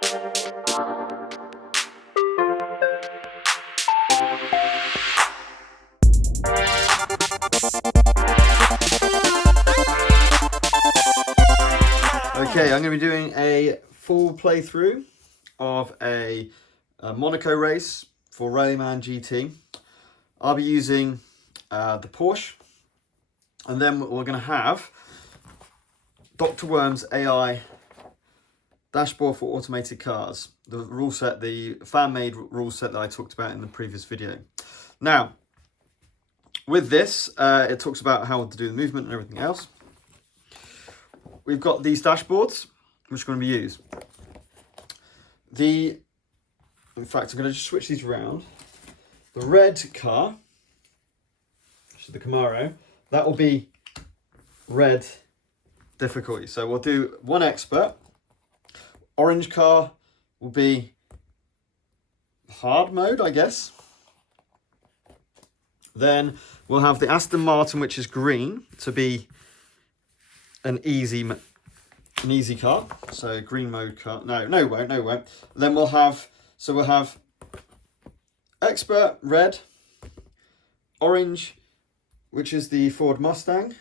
Okay, I'm going to be doing a full playthrough of a Monaco race for Rallyman GT. I'll be using the Porsche, and then we're going to have Dr. Worm's AI dashboard for automated cars, the rule set, the fan-made rule set that I talked about in the previous video. Now, with this, it talks about how to do the movement and everything else. We've got these dashboards, which are going to be used. In fact, I'm going to just switch these around. The red car, which is the Camaro, that will be red difficulty. So we'll do 1 expert. Orange car will be hard mode, I guess. Then we'll have the Aston Martin, which is green, to be an easy car. So green mode car. No, it won't. Then we'll have expert red, orange, which is the Ford Mustang,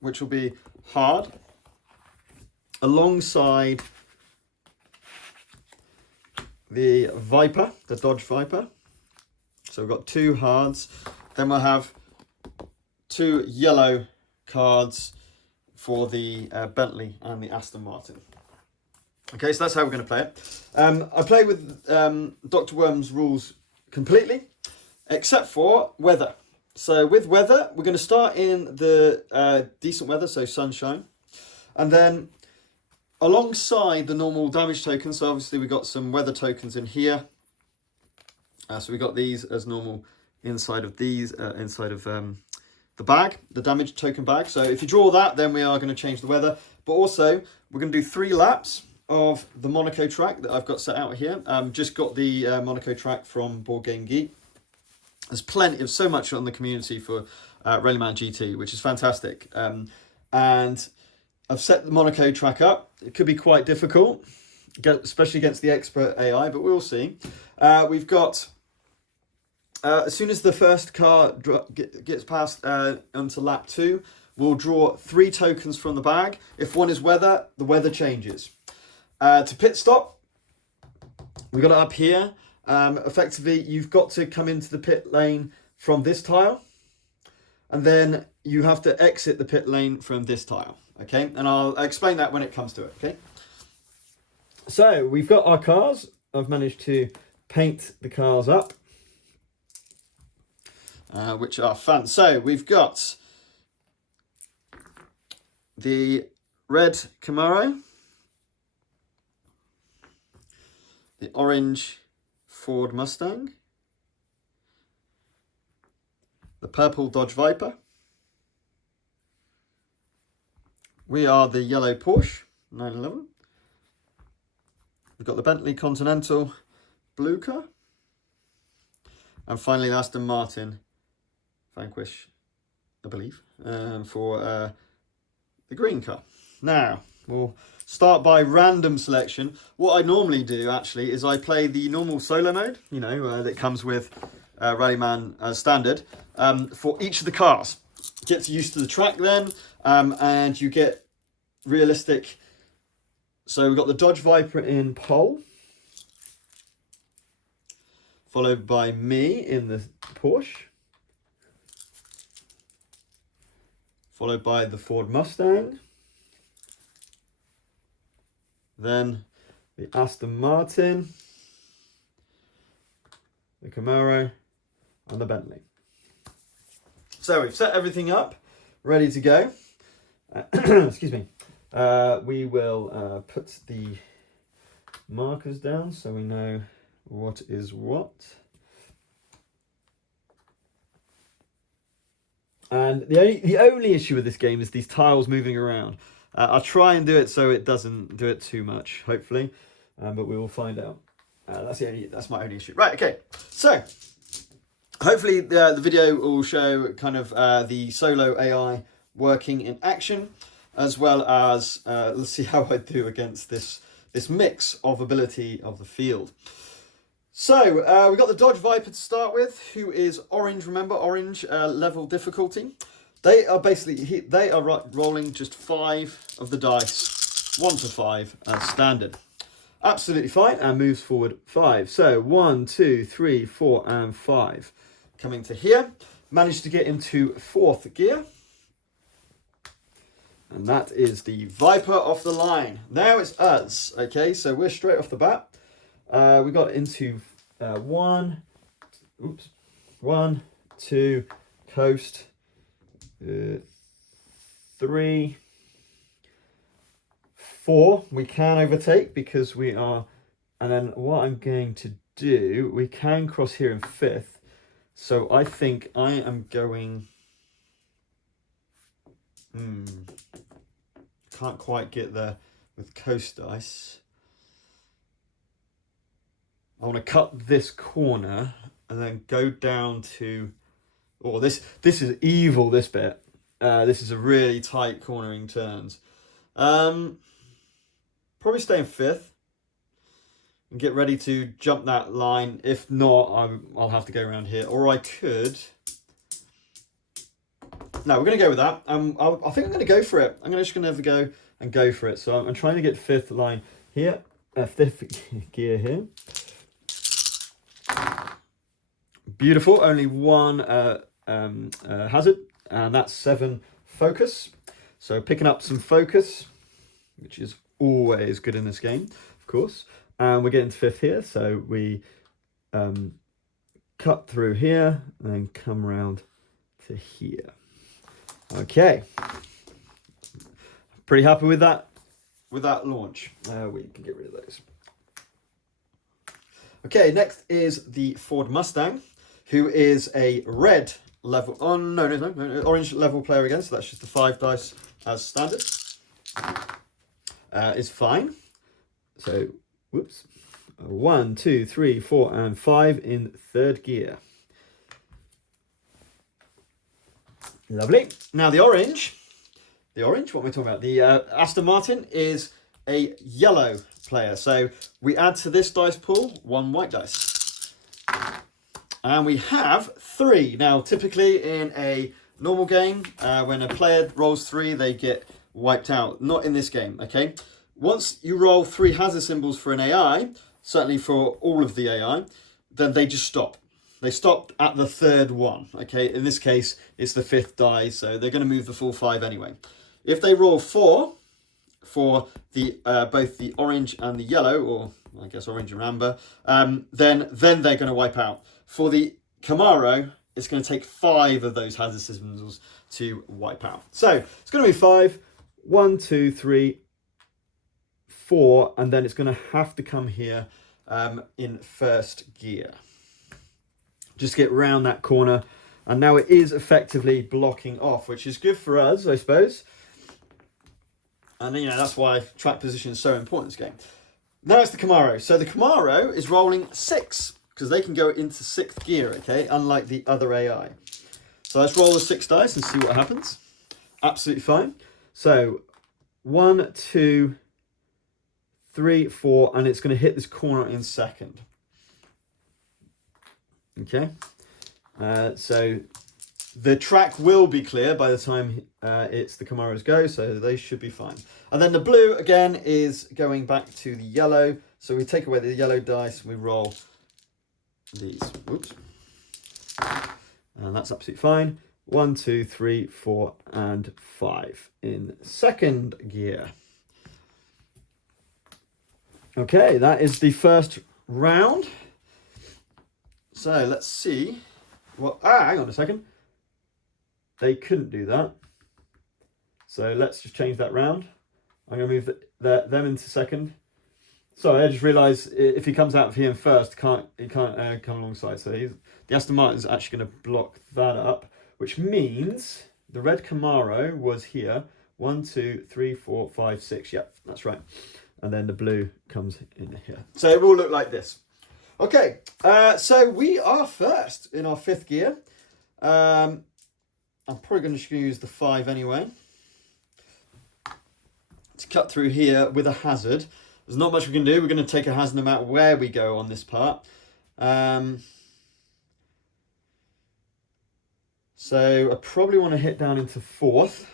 which will be hard, alongside the Viper, the Dodge Viper. So we've got 2 hards. Then we'll have 2 yellow cards for the Bentley and the Aston Martin. Okay, so that's how we're going to play it. I play with Dr. Worm's rules completely, except for weather. So with weather, we're going to start in the decent weather, so sunshine. And then alongside the normal damage tokens, so obviously we've got some weather tokens in here. So we got these as normal inside of these, the bag, the damage token bag. So if you draw that, then we are going to change the weather. But also, we're going to do 3 laps of the Monaco track that I've got set out here. Just got the Monaco track from Board Game Geek. There's plenty of so much on the community for Rallyman GT, which is fantastic. And I've set the Monaco track up. It could be quite difficult, especially against the expert AI, but we'll see. We've got, as soon as the first car gets past onto lap 2, we'll draw 3 tokens from the bag. If one is weather, the weather changes. To pit stop, we got it up here. Effectively, you've got to come into the pit lane from this tile, and then you have to exit the pit lane from this tile. Okay, and I'll explain that when it comes to it. Okay. So we've got our cars. I've managed to paint the cars up, which are fun. So we've got the red Camaro, the orange Ford Mustang, the purple Dodge Viper. We are the yellow Porsche 911. We've got the Bentley Continental blue car. And finally, the Aston Martin Vanquish, I believe, for the green car. Now, we'll start by random selection. What I normally do, actually, is I play the normal solo mode, you know, that comes with Rallyman as standard, for each of the cars. Get used to the track then, and you get realistic. So we've got the Dodge Viper in pole, followed by me in the Porsche, followed by the Ford Mustang, then the Aston Martin, the Camaro, and the Bentley. So we've set everything up, ready to go. Excuse me. We will put the markers down so we know what is what. And the only issue with this game is these tiles moving around. I'll try and do it so it doesn't do it too much, hopefully, but we will find out. That's my only issue. Right, okay. So hopefully the video will show kind of the solo AI working in action, as well as let's see how I do against this this mix of ability of the field. So we've got the Dodge Viper to start with, who is orange. Remember, orange level difficulty. They are basically rolling just 5 of the dice, 1 to 5 as standard. Absolutely fine, and moves forward 5. So 1, 2, 3, 4, and 5. Coming to here, managed to get into 4th gear. And that is the Viper off the line. Now it's us, okay? So we're straight off the bat. We got into 1, 2, coast, 3, 4. We can overtake because we are, and then what I'm going to do, we can cross here in 5th. So I think I am going, can't quite get there with coast dice. I want to cut this corner and then go down to, oh, this is evil, this bit. This is a really tight cornering turns. Probably stay in 5th and get ready to jump that line. If not, I'll have to go around here, or I could. No, we're going to go with that. I think I'm going to go for it. I'm just going to go and go for it. So I'm trying to get 5th line here, 5th gear here. Beautiful. Only 1 hazard, and that's 7 focus. So picking up some focus, which is always good in this game, of course. And we're getting to 5th here, so we cut through here and then come around to here. Okay, pretty happy with that launch. We can get rid of those. Okay, next is the Ford Mustang, who is a red level, orange level player again, so that's just the 5 dice as standard. Is fine. So, whoops. 1, 2, 3, 4, and 5 in 3rd gear. Lovely. Now the orange, what am I talking about? The Aston Martin is a yellow player. So we add to this dice pool 1 white dice. And we have 3. Now, typically in a normal game, when a player rolls 3, they get wiped out. Not in this game, okay? Once you roll 3 hazard symbols for an AI, certainly for all of the AI, then they just stop. They stopped at the 3rd one, okay? In this case, it's the 5th die, so they're going to move the full 5 anyway. If they roll 4 for the both the orange and the yellow, or I guess orange and amber, then they're going to wipe out. For the Camaro, it's going to take 5 of those hazard symbols to wipe out. So it's going to be 5, 1, 2, 3, 4, and then it's going to have to come here in 1st gear. Just get round that corner, and now it is effectively blocking off, which is good for us, I suppose. And that's why track position is so important in this game. Now it's the Camaro. So the Camaro is rolling 6 because they can go into 6th gear, okay, unlike the other AI. So let's roll the 6 dice and see what happens. Absolutely fine. So 1, 2, 3, 4, and it's going to hit this corner in 2nd. Okay, so the track will be clear by the time it's the Camaro's go, so they should be fine. And then the blue, again, is going back to the yellow. So we take away the yellow dice, and we roll these. Oops. And that's absolutely fine. 1, 2, 3, 4, and 5 in 2nd gear. Okay, that is the first round. So let's see what, hang on a second. They couldn't do that. So let's just change that round. I'm going to move them into 2nd. Sorry, I just realised if he comes out of here in 1st, he can't come alongside. So the Aston Martin is actually going to block that up, which means the red Camaro was here. 1, 2, 3, 4, 5, 6. Yep, that's right. And then the blue comes in here. So it will look like this. Okay, so we are 1st in our 5th gear. I'm probably going to use the 5 anyway to cut through here with a hazard. there's not much we can do. We're going to take a hazard no matter where we go on this part. So I probably want to hit down into fourth.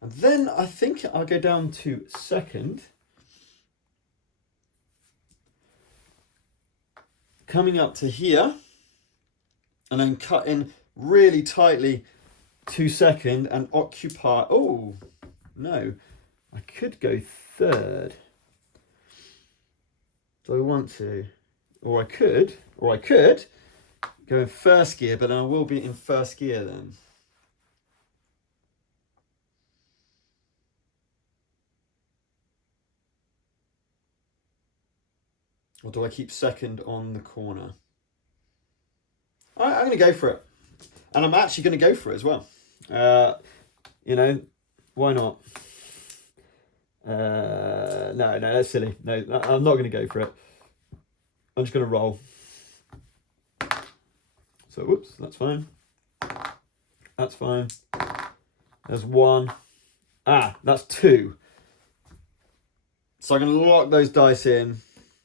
And then I think I'll go down to second. Coming up to here. And then cut in really tightly to second and occupy. Oh, no. I could go third. Do I want to? Or I could go in first gear, but then I will be in first gear then. Or do I keep second on the corner? I'm going to go for it. And I'm actually going to go for it as well. You know, why not? No, that's silly. No, I'm not going to go for it. I'm just going to roll. So, whoops, that's fine. That's fine. There's one. Ah, that's two. So I'm going to lock those dice in,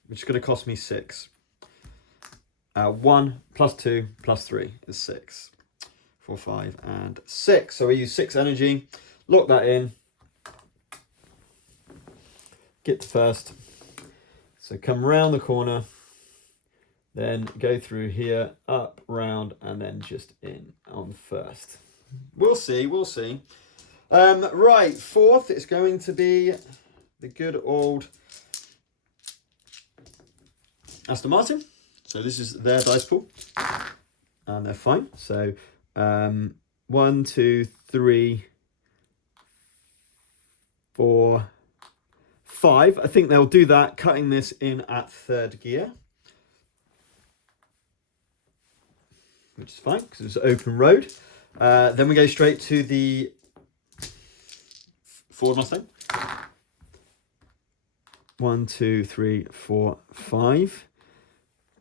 which is going to cost me 6. 1 plus 2 plus 3 is 6. 4, 5, and 6. So we use 6 energy. Lock that in. Get to first. So come round the corner. Then go through here, up, round, and then just in on first. We'll see, we'll see. Right, fourth, it's going to be the good old Aston Martin. So this is their dice pool. And they're fine. So 1, 2, 3, 4, 5. I think they'll do that, cutting this in at third gear. Which is fine, because it's open road. Then we go straight to the Ford Mustang. 1, 2, 3, 4, 5.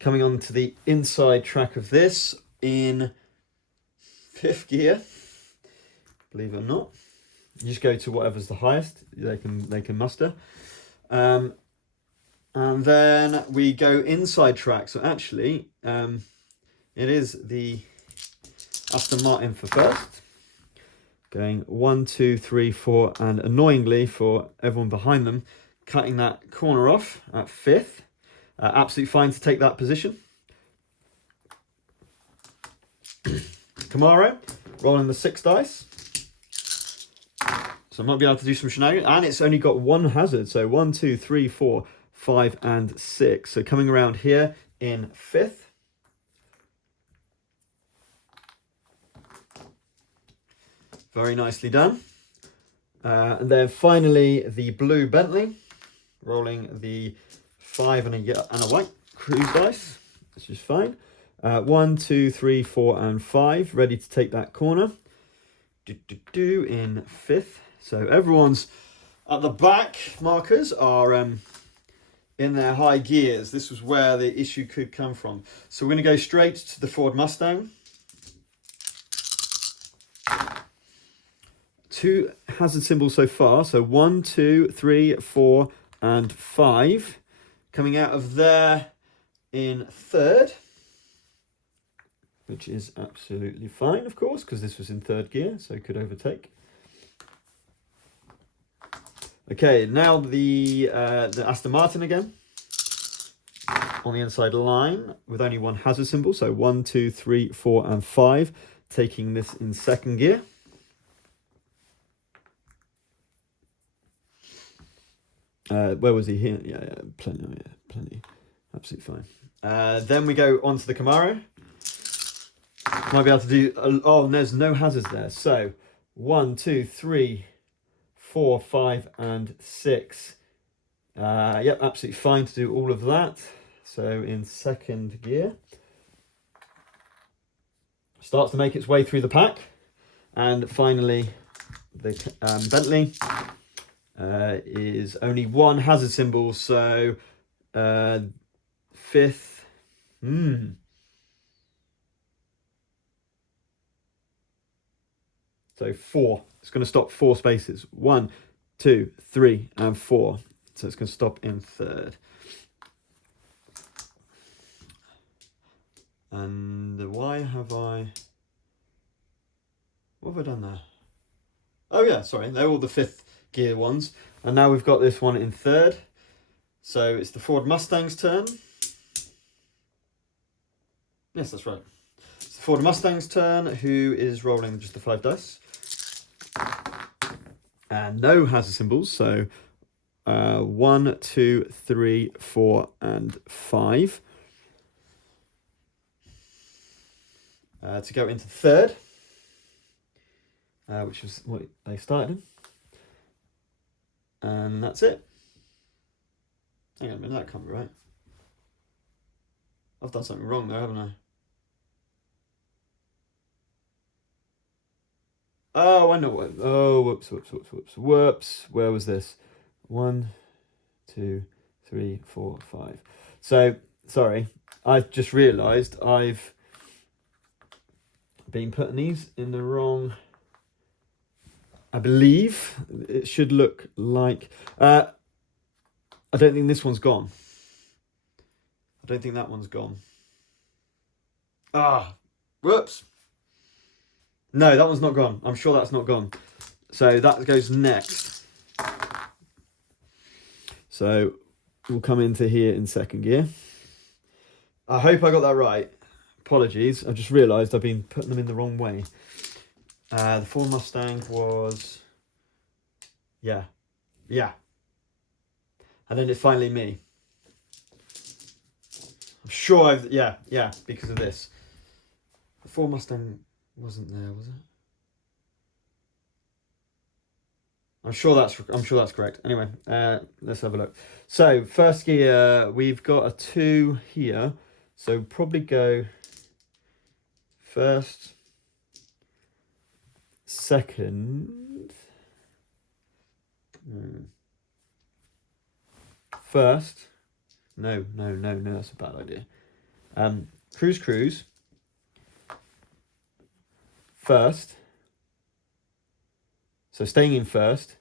Coming on to the inside track of this in 5th gear. Believe it or not. You just go to whatever's the highest they can muster. And then we go inside track. So actually, it is the Aston Martin for first. Going 1, 2, 3, 4, and annoyingly for everyone behind them, cutting that corner off at 5th. Absolutely fine to take that position. Camaro, rolling the 6 dice. So I might be able to do some shenanigans. And it's only got 1 hazard. So 1, 2, 3, 4, 5, and 6. So coming around here in 5th. Very nicely done. And then finally the blue Bentley, rolling the 5 and a white cruise dice, which is fine. 1, 2, 3, 4, and 5, ready to take that corner. In 5th. So everyone's at the back markers are in their high gears. This was where the issue could come from. So we're going to go straight to the Ford Mustang. 2 hazard symbols so far. So 1, 2, 3, 4, and 5. Coming out of there in 3rd. Which is absolutely fine, of course, because this was in 3rd gear, so it could overtake. Okay, now the Aston Martin again. On the inside line with only 1 hazard symbol. So 1, 2, 3, 4, and 5. Taking this in 2nd gear. Where was he here? Yeah, plenty. Oh, yeah, plenty. Absolutely fine. Then we go on to the Camaro. Might be able to do. Oh, and there's no hazards there. So 1, 2, 3, 4, 5, and 6. Yep, absolutely fine to do all of that. So in 2nd gear. Starts to make its way through the pack. And finally, the Bentley. Is only 1 hazard symbol, so 5th. So 4. It's going to stop 4 spaces. 1, 2, 3, and 4. So it's going to stop in third. And why have I... What have I done there? Oh yeah, sorry, they're all the 5th gear ones. And now we've got this one in third. So it's the Ford Mustang's turn. Yes, that's right. It's the Ford Mustang's turn, who is rolling just the 5 dice. And no hazard symbols, so 1, 2, 3, 4, and 5. To go into third, which was what they started in. And that's it. Hang on a minute, that can't be right. I've done something wrong there, haven't I? Oh, I know what. Oh, whoops. Where was this? 1, 2, 3, 4, 5. So, sorry. I just realised I've been putting these in the wrong... I believe it should look like... I don't think this one's gone. I don't think that one's gone. Ah, whoops. No, that one's not gone. I'm sure that's not gone. So that goes next. So we'll come into here in second gear. I hope I got that right. Apologies. I've just realised I've been putting them in the wrong way. The Ford Mustang was... Yeah. And then it's finally me. I'm sure I've... Yeah, because of this. The Ford Mustang wasn't there, was it? I'm sure that's correct. Anyway, let's have a look. So first gear, we've got a 2 here. So probably go first, second, first. No, that's a bad idea. Cruise. First. So staying in first,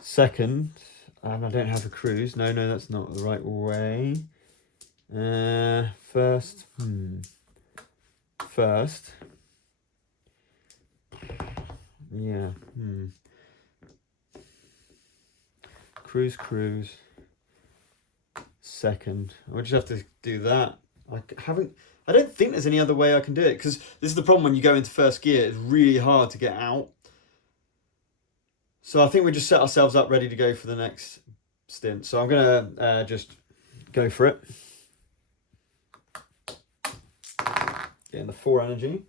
second, and I don't have a cruise. No, that's not the right way. First. Yeah. Cruise. Second. We'll just have to do that. I don't think there's any other way I can do it, because this is the problem when you go into first gear. It's really hard to get out. So I think we just set ourselves up ready to go for the next stint. So I'm going to just go for it. Getting the 4 energy.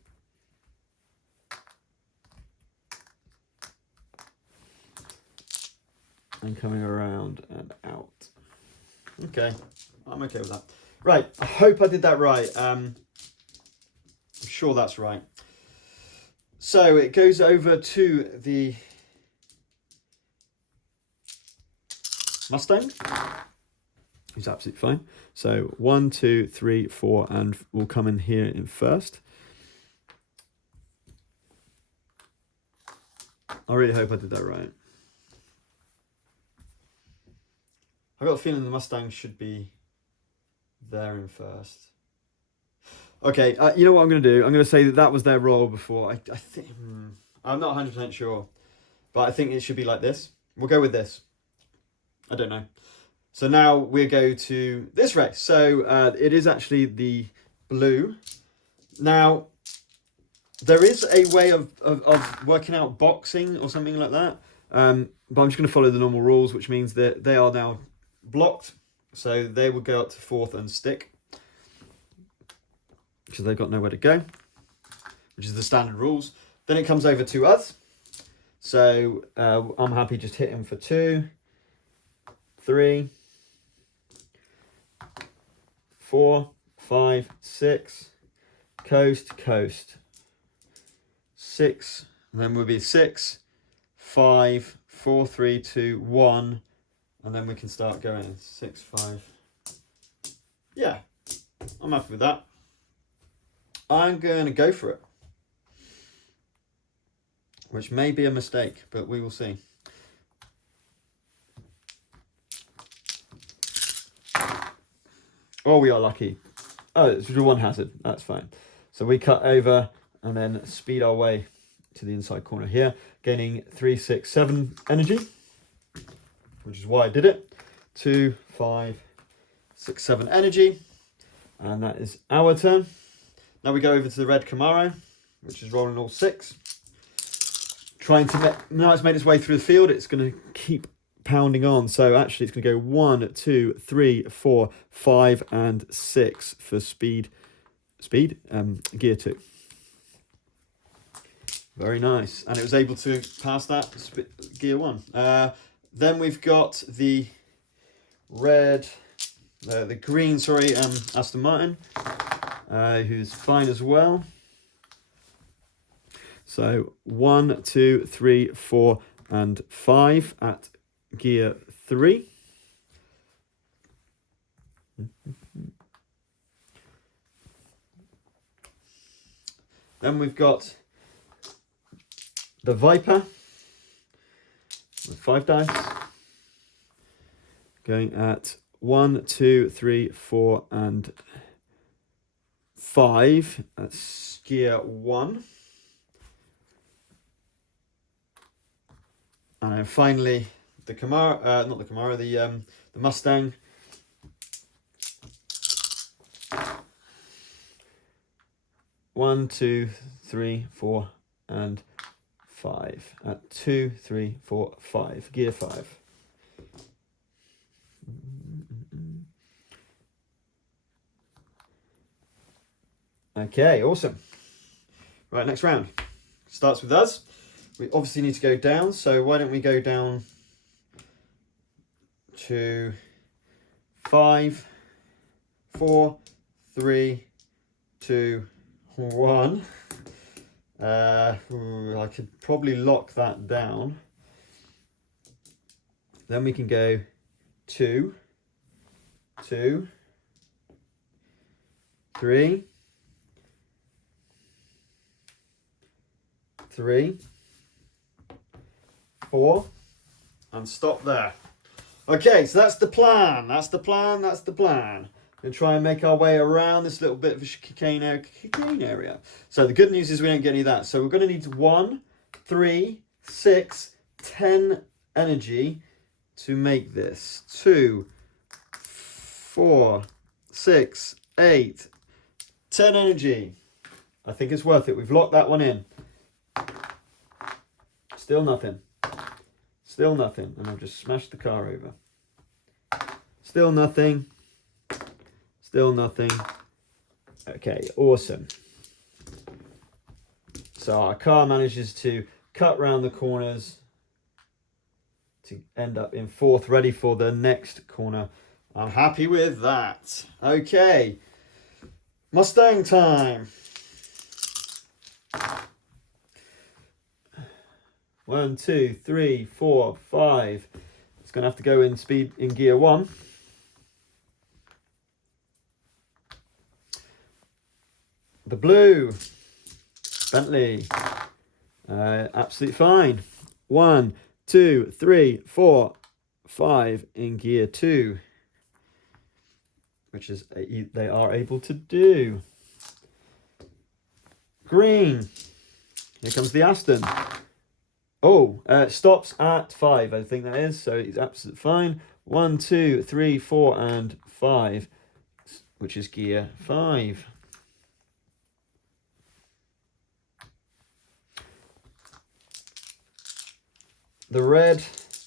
And coming around and out. Okay, I'm okay with that. Right, I hope I did that right. I'm sure that's right. So it goes over to the Mustang. He's absolutely fine. So 1, 2, 3, 4, and we'll come in here in first. I really hope I did that right. I've got a feeling the Mustang should be there in first. Okay, you know what I'm going to do? I'm going to say that was their roll before. I think... I'm not 100% sure. But I think it should be like this. We'll go with this. I don't know. So now we go to this race. So it is actually the blue. Now, there is a way of working out boxing or something like that. But I'm just going to follow the normal rules, which means that they are now blocked. So they will go up to 4th and stick, because they've got nowhere to go, which is the standard rules. Then it comes over to us. So I'm happy just hitting for 2, 3, 4, 5, 6, coast, 6, and then we'll be 6, 5, 4, 3, 2, 1, and then we can start going 6, 5. Yeah, I'm happy with that. I'm going to go for it, which may be a mistake, but we will see. Oh, we are lucky. Oh, it's one hazard. That's fine. So we cut over and then speed our way to the inside corner here, gaining 3, 6, 7 energy, which is why I did it. 2, 5, 6, 7 energy. And that is our turn. Now we go over to the red Camaro, which is rolling all 6. Trying to now it's made its way through the field, it's going to keep pounding on. So actually it's going to go 1, 2, 3, 4, 5, and 6 for speed. Gear 2. Very nice. And it was able to pass that gear 1. Then we've got the green, Aston Martin, who's fine as well. So 1, 2, 3, 4, and 5 at gear 3. Then we've got the Viper with 5 dice, going at 1, 2, 3, 4, and 5. That's gear 1. And then finally, the Camaro, not the Camaro, the Mustang. One, 2, 3, 4, and 5. At 2, 3, 4, 5. Gear 5. Okay, awesome. Right, next round. Starts with us. We obviously need to go down, so why don't we go down to 5, 4, 3, 2, 1. I could probably lock that down. Then we can go 2, 2, 3, 3, 4, and stop there. Okay, so that's the plan. That's the plan. That's the plan. We're going to try and make our way around this little bit of a chicane area. So the good news is we don't get any of that. So we're going to need 1, 3, 6, 10 energy to make this. 2, 4, 6, 8, 10 energy. I think it's worth it. We've locked that one in. Still nothing. Still nothing. And I've just smashed the car over. Still nothing. Still nothing. Okay, awesome. So our car manages to cut round the corners to end up in 4th, ready for the next corner. I'm happy with that. Okay. Mustang time. 1, 2, 3, 4, 5. It's going to have to go in speed in gear 1. The blue Bentley, absolutely fine. 1, 2, 3, 4, 5 in gear 2, which is they are able to do. Green, here comes the Aston. Oh, stops at 5, I think that is, so it's absolutely fine. 1, 2, 3, 4, and 5, which is gear 5. The red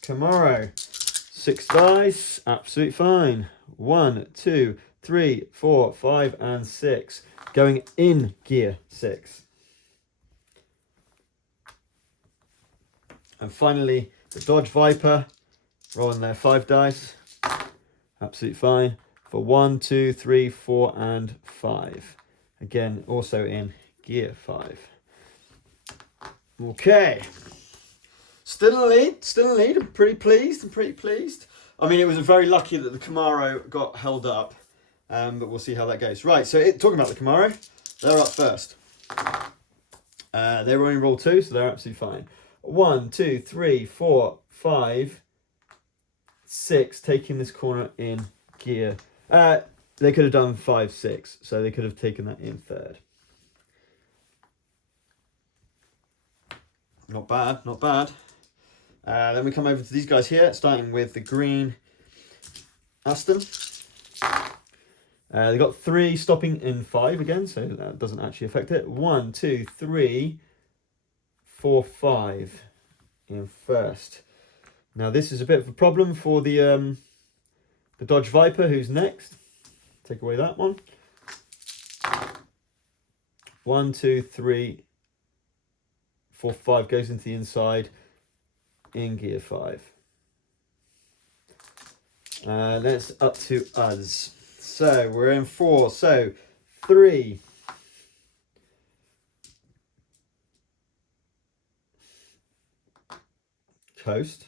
Camaro, 6 dice, absolutely fine. 1, 2, 3, 4, 5, and 6, going in gear 6. And finally, the Dodge Viper, rolling their 5 dice, absolutely fine, for 1, 2, 3, 4, and 5. Again, also in gear 5. Okay. Still in the lead, I'm pretty pleased. I mean, it was very lucky that the Camaro got held up, but we'll see how that goes. Right, so talking about the Camaro, they're up first. They were in roll 2, so they're absolutely fine. 1, 2, 3, 4, 5, 6, taking this corner in gear. they could have done 5, 6, so they could have taken that in third. Not bad, not bad. Then we come over to these guys here, starting with the green Aston. They got 3 stopping in 5 again, so that doesn't actually affect it. 1, 2, 3, 4, 5 in first. Now this is a bit of a problem for the Dodge Viper, who's next. Take away that one. 1, 2, 3, 4, 5 goes into the inside in gear 5. Then it's up to us. So we're in 4. So 3. Coast.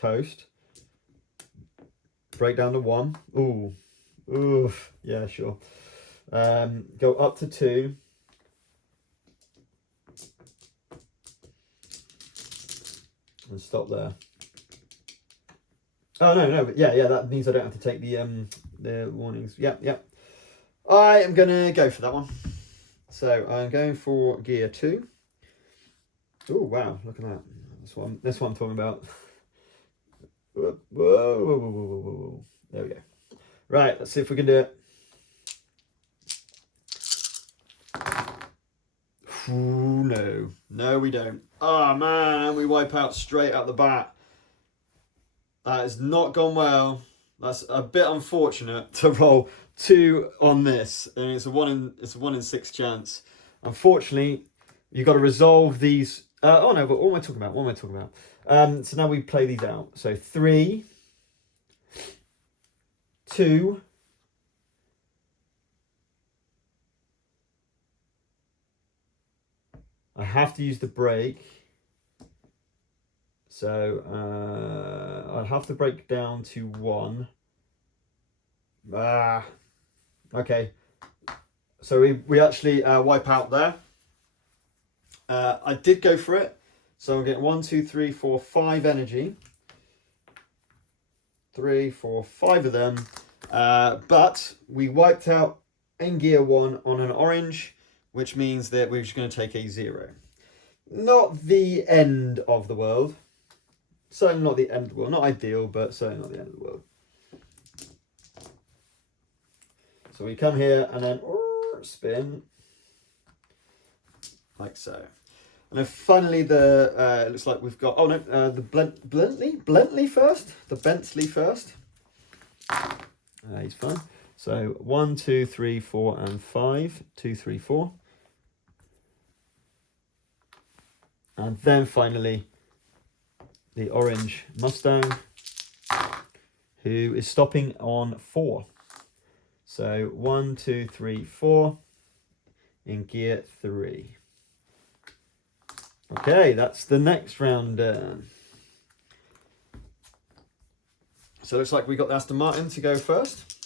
Coast. Break down to 1. Ooh. Oof. Yeah, sure. Go up to 2. And stop there. Oh no, but yeah, that means I don't have to take the warnings. Yep. I am gonna go for that one. So I'm going for gear 2. Oh wow, look at that. That's what I'm talking about. Whoa. There we go. Right, let's see if we can do it. Ooh, no we don't. Oh man, we wipe out straight out the bat. That has not gone well. That's a bit unfortunate to roll 2 on this, and it's a 1 in 6 chance. Unfortunately, you've got to resolve these. Oh no, but what am I talking about? So now we play these out. So 3, 2. I have to use the brake. So I'll have to break down to 1. Okay. So we actually wipe out there. I did go for it. So I'm getting 1, 2, 3, 4, 5 energy. 3, 4, 5 of them. But we wiped out in gear 1 on an orange, which means that we're just going to take a 0. Not the end of the world. Certainly not the end of the world. Not ideal, but certainly not the end of the world. So we come here and then spin. Like so. And then finally it looks like we've got, the Bentley first? The Bentley first. He's fine. So 1, 2, 3, 4, and 5. 2, 3, 4. And then finally, the orange Mustang, who is stopping on 4. So 1, 2, 3, 4 in gear 3. Okay, that's the next round done. So it looks like we got the Aston Martin to go first.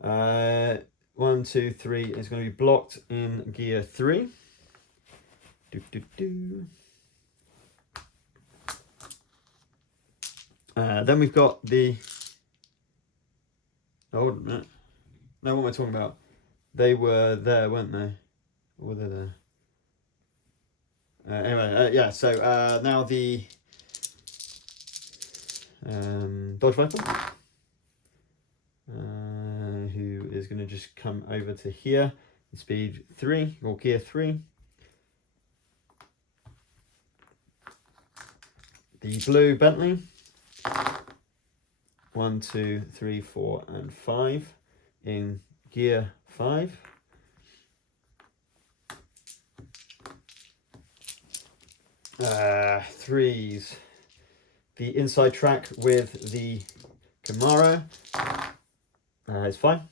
1, 2, 3 is going to be blocked in gear 3. Then we've got the. Oh, no, what am I talking about? They were there, weren't they? Or were they there? Anyway, yeah. So now the Dodge Viper, who is going to just come over to here, speed 3 or gear 3. The blue Bentley. 1, 2, 3, 4, and 5 in gear 5. Threes. The inside track with the Camaro is fine.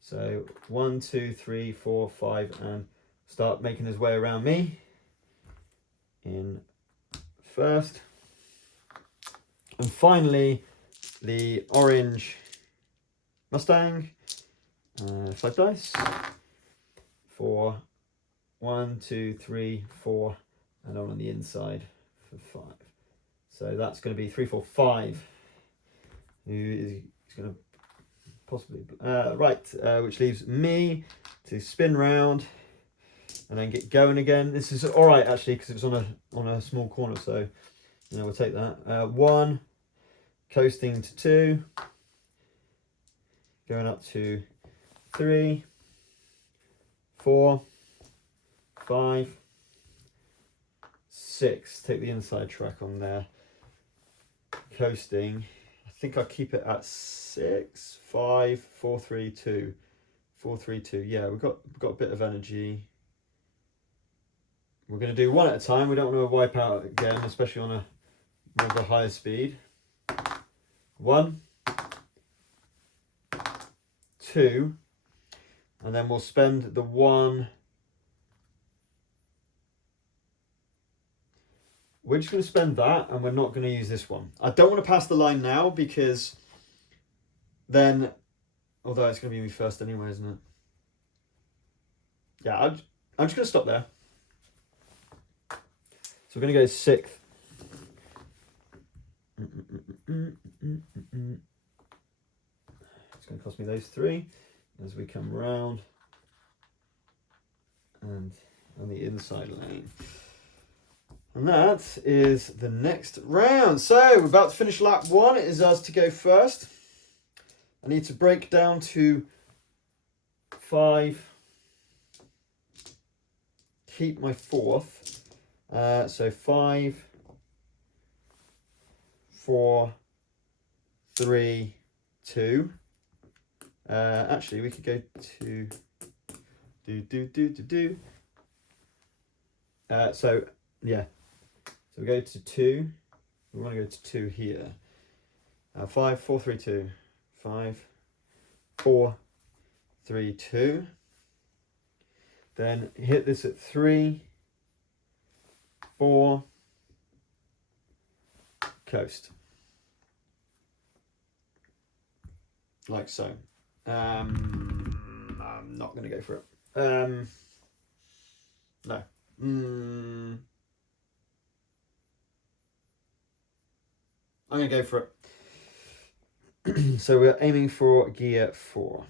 So 1, 2, 3, 4, 5, and start making his way around me in first. And finally, the orange Mustang, 5 dice for 1, 2, 3, 4, and on the inside for 5. So that's going to be 3, 4, 5. who is going to possibly which leaves me to spin round and then get going again. This is all right actually because it's on a small corner, so we'll take that. 1, coasting to 2, going up to 3, 4, 5, 6. Take the inside track on there. Coasting. I think I'll keep it at 6, 5, 4, 3, 2. 4, 3, 2. Yeah, we've got a bit of energy. We're going to do one at a time. We don't want to wipe out again, especially on a more of a higher speed. 1, 2, and then we'll spend the 1. We're just going to spend that, and we're not going to use this one. I don't want to pass the line now because then, although it's going to be me first anyway, isn't it? Yeah, I'm just going to stop there. So we're going to go 6th. It's going to cost me those 3 as we come round and on the inside lane. And that is the next round. So we're about to finish lap 1. It is us to go first. I need to break down to 5. Keep my 4th. So 5, 4, 3, 2. Actually, we could go to so yeah. So we go to 2. We want to go to 2 here. 5, 4, 3, 2. 5, 4, 3, 2. Then hit this at 3, 4. Coast. Like so. I'm not going to go for it. No. I'm going to go for it. So we're aiming for gear 4.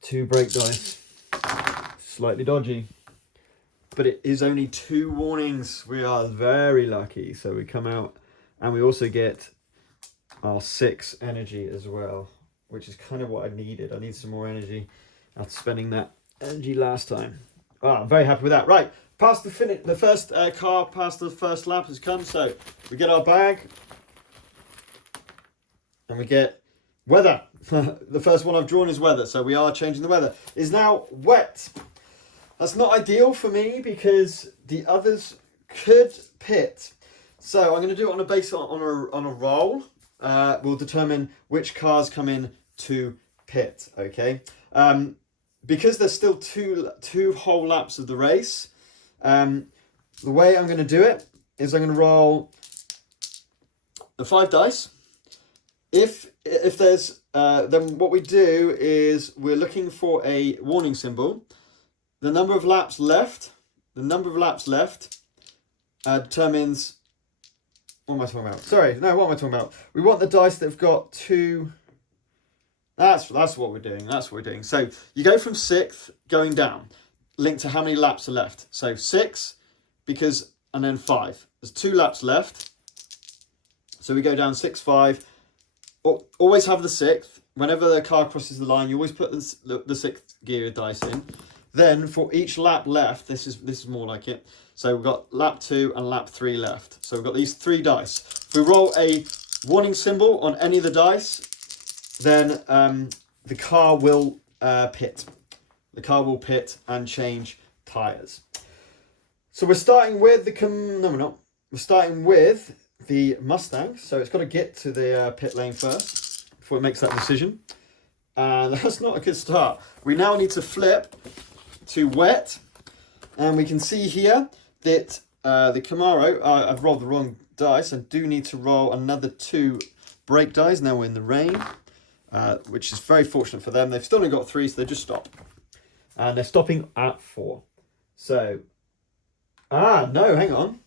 Two brake dice. Slightly dodgy. But it is only 2 warnings. We are very lucky. So we come out and we also get our 6 energy as well, which is kind of what I needed. I need some more energy after spending that energy last time. I'm very happy with that. Right. Past the first car, past the first lap has come, so we get our bag and we get weather. The first one I've drawn is weather, so we are changing the weather. It's now wet. That's not ideal for me because the others could pit. So I'm going to do it on a base on a roll. We'll determine which cars come in to pit. Okay. Because there's still two whole laps of the race. The way I'm going to do it is I'm going to roll the 5 dice. If there's then what we do is we're looking for a warning symbol. The number of laps left determines. What am I talking about? Sorry, no. What am I talking about? We want the dice that have got 2. That's what we're doing. That's what we're doing. So you go from 6th going down, linked to how many laps are left. So 6, and then 5. There's 2 laps left. So we go down 6, 5. Always have the 6th. Whenever the car crosses the line, you always put the 6th gear dice in. Then for each lap left, this is more like it. So we've got lap 2 and lap 3 left. So we've got these 3 dice. If we roll a warning symbol on any of the dice, then the car will pit. The car will pit and change tyres. So we're starting with We're starting with the Mustang. So it's got to get to the pit lane first before it makes that decision. And that's not a good start. We now need to flip to wet. And we can see here that the Camaro, I've rolled the wrong dice. I do need to roll another 2 brake dice. Now we're in the rain. Which is very fortunate for them. They've still only got 3, so they just stop. And they're stopping at 4. So, no, hang on.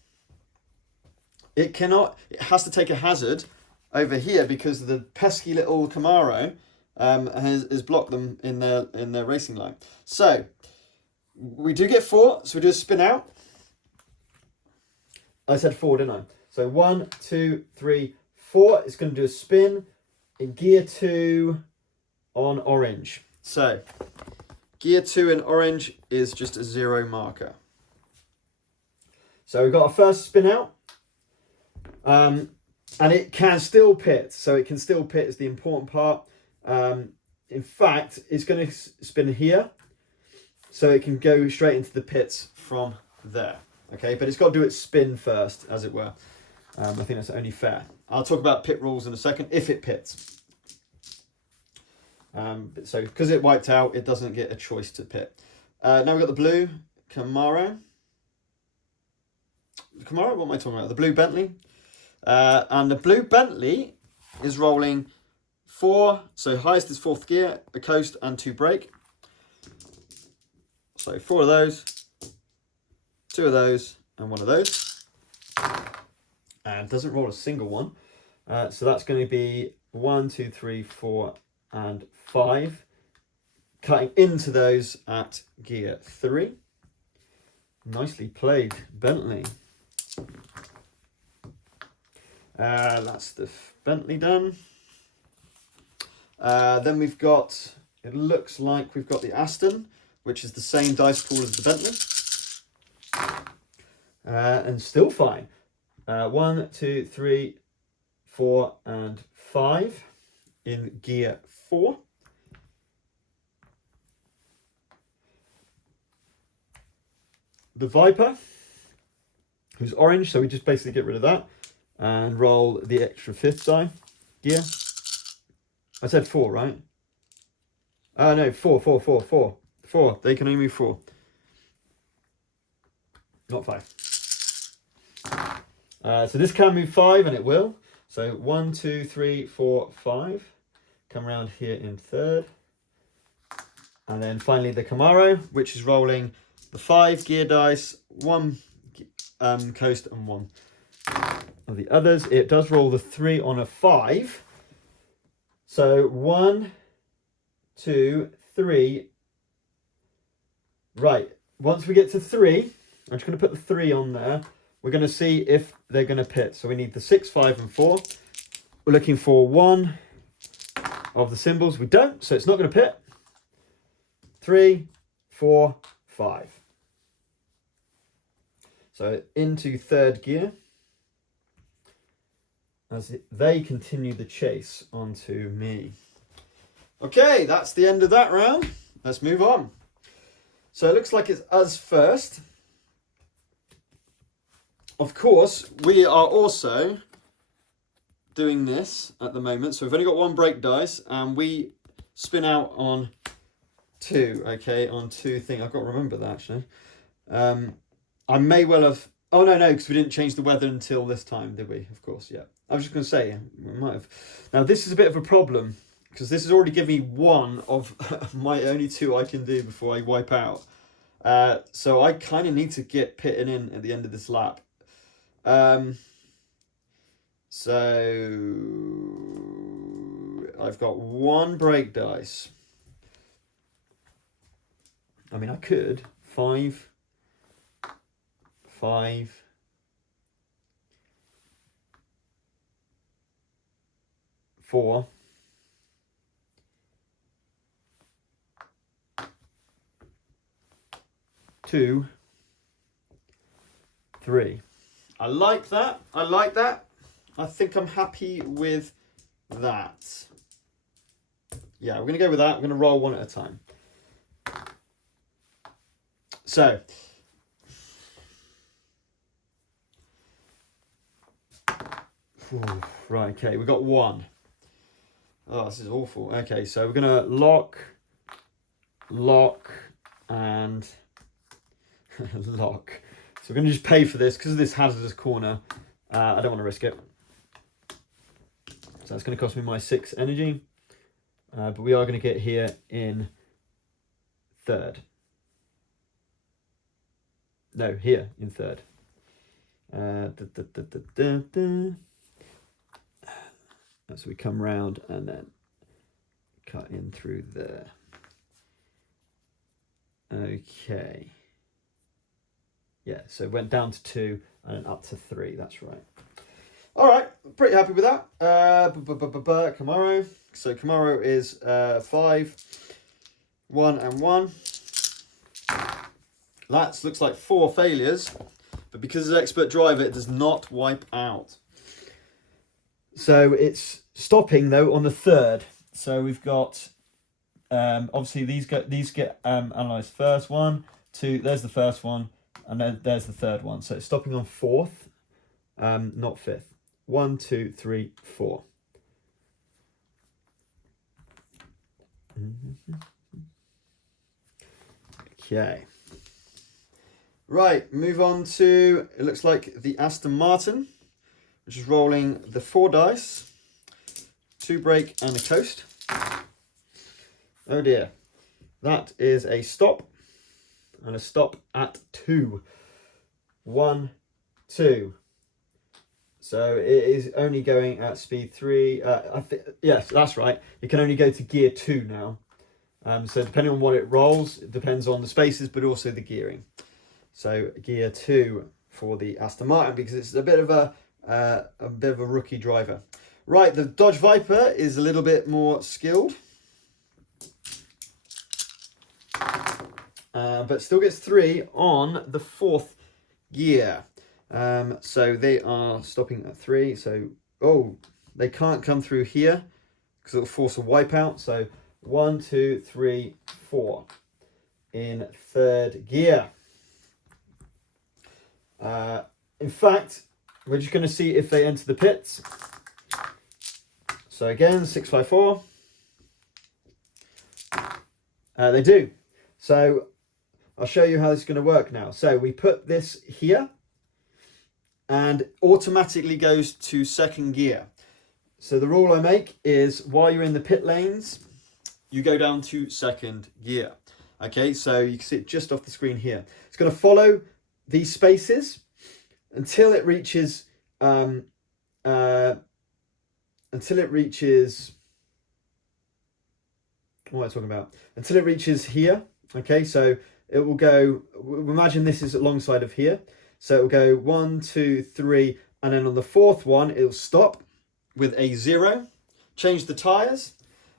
it cannot. It has to take a hazard over here because the pesky little Camaro has blocked them in their racing line. So we do get 4. So we do a spin out. I said 4, didn't I? So 1, 2, 3, 4. It's going to do a spin in gear 2 on orange. So gear 2 in orange is just a 0 marker. So we've got our first spin out. And it can still pit. So it can still pit is the important part. In fact, it's going to spin here. So it can go straight into the pits from there. Okay, but it's got to do its spin first, as it were. I think that's only fair. I'll talk about pit rules in a second, if it pits. So because it wiped out, it doesn't get a choice to pit. Now we've got the blue Camaro. Camaro, what am I talking about? The blue Bentley. And the blue Bentley is rolling 4, so highest is 4th gear, a coast and 2 brake. So 4 of those, 2 of those, and 1 of those. And doesn't roll a single one. So that's going to be 1, 2, 3, 4, and 5. Cutting into those at gear 3. Nicely played, Bentley. That's the Bentley done. Then we've got, it looks like we've got the Aston, which is the same dice pool as the Bentley. And still fine. 1, 2, 3, 4, and 5 in gear 4. The Viper, who's orange, so we just basically get rid of that and roll the extra 5th die gear. I said 4, right? No, 4. 4. They can only move 4. Not 5. So this can move 5, and it will. So 1, 2, 3, 4, 5. Come around here in 3rd. And then finally the Camaro, which is rolling the 5 gear dice, 1 coast, and 1 of the others. It does roll the 3 on a 5. So 1, 2, 3. Right, once we get to 3, I'm just going to put the 3 on there. We're going to see if they're going to pit. So we need the 6, 5, and 4. We're looking for 1 of the symbols. We don't, so it's not going to pit. 3, 4, 5. So into 3rd gear as they continue the chase onto me. Okay, that's the end of that round. Let's move on. So it looks like it's us first. Of course, we are also doing this at the moment. So we've only got 1 brake dice and we spin out on 2, okay, on 2 things. I've got to remember that actually. I may well have, oh no, because we didn't change the weather until this time, did we? Of course, yeah. I was just going to say, we might have. Now this is a bit of a problem because this has already given me 1 of my only 2 I can do before I wipe out. So I kind of need to get pitting in at the end of this lap. So I've got 1 brake dice. I mean, I could 5, 5, 4, 2, 3. I like that. I think I'm happy with that. Yeah, we're going to go with that. We're going to roll 1 at a time. So, right, okay, we got 1. Oh, this is awful. Okay, so we're going to lock, and lock. So we're going to just pay for this because of this hazardous corner. I don't want to risk it. So that's going to cost me my 6 energy. But we are going to get here in 3rd. No, here in 3rd. So we come round and then cut in through there. Okay. Yeah, so it went down to 2 and then up to 3. That's right. All right, pretty happy with that. Camaro. So Camaro is 5, 1 and 1. That looks like 4 failures, but because it's expert driver, it does not wipe out. So it's stopping though on the 3rd. So we've got obviously these get analysed first. 1, 2. There's the first one, and then there's the 3rd one. So it's stopping on 4th, not 5th. 1, 2, 3, 4. Okay. Right, move on to, it looks like the Aston Martin, which is rolling the 4 dice, 2 brake and a coast. Oh dear. That is a stop and a stop at 2. 1, 2. So it is only going at speed 3. Yes, that's right. It can only go to gear 2 now. So depending on what it rolls, it depends on the spaces, but also the gearing. So gear 2 for the Aston Martin, because it's a bit of a rookie driver. Right, the Dodge Viper is a little bit more skilled, but still gets 3 on the 4th gear. So they are stopping at 3. So, they can't come through here because it'll force a wipeout. So 1, 2, 3, 4 in 3rd gear. In fact, we're just going to see if they enter the pits. So again, 654. They do. So I'll show you how this is going to work now. So we put this here and automatically goes to 2nd gear. So the rule I make is while you're in the pit lanes, you go down to 2nd gear. Okay, so you can see it just off the screen here. It's going to follow these spaces until it reaches what am I talking about? Until it reaches here. Okay, so it will go, imagine this is alongside of here. So it will go 1, 2, 3, and then on the 4th one, it'll stop with a 0, change the tyres,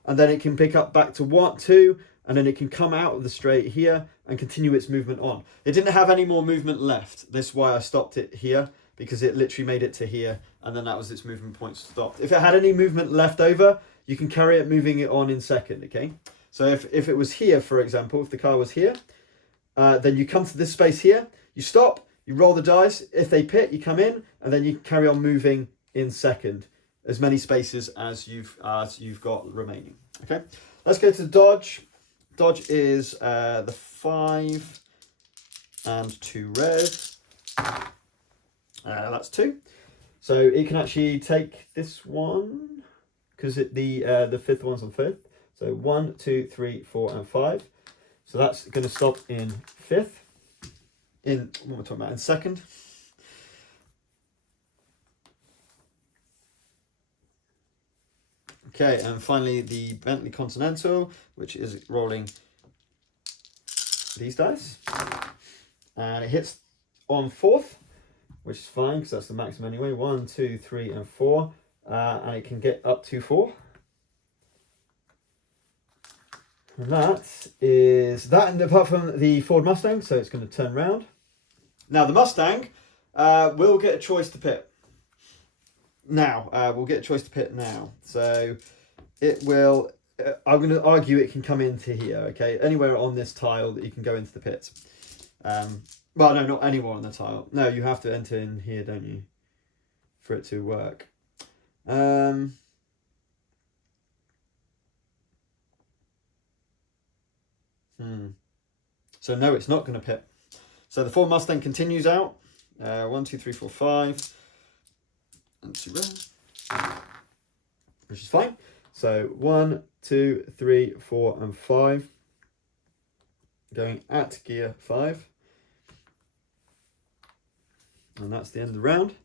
and then it can pick up back to 1, 2, and then it can come out of the straight here and continue its movement on. It didn't have any more movement left. That's why I stopped it here, because it literally made it to here, and then that was its movement point stopped. If it had any movement left over, you can carry it moving it on in 2nd, okay? So if it was here, for example, if the car was here, then you come to this space here, you stop, you roll the dice. If they pit, you come in, and then you carry on moving in 2nd, as many spaces as you've got remaining. Okay, let's go to Dodge. Dodge is the 5 and 2 red. That's 2. So it can actually take this one because the 5th one's on 5th. So 1, 2, 3, 4, and 5. So that's going to stop in 5th. In what am I talking about? In 2nd. Okay, and finally the Bentley Continental, which is rolling these dice, and it hits on 4th, which is fine because that's the maximum anyway. 1, 2, 3, and 4, and it can get up to 4. And that is that, and apart from the Ford Mustang, so it's going to turn round. Now the Mustang will get a choice to pit. Now, we'll get a choice to pit now. So it will, I'm going to argue it can come into here, okay? Anywhere on this tile that you can go into the pits. Well, no, not anywhere on the tile. No, you have to enter in here, don't you? For it to work. So no, it's not going to pit. So the Ford Mustang continues out. 1, 2, 3, 4, 5. And 2 red, which is fine. So 1, 2, 3, 4, and 5. Going at gear 5. And that's the end of the round.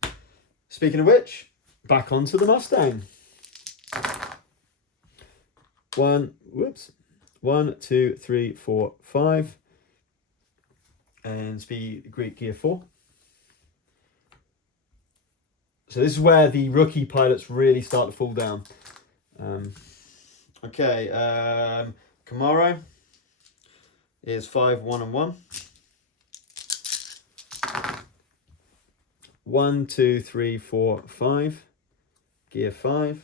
Speaking of which, back onto the Mustang. 1, 2, 3, 4, 5. And speed Greek gear 4. So this is where the rookie pilots really start to fall down. Okay, Camaro is 5, 1 and 1. 1, 2, 3, 4, 5. Gear 5.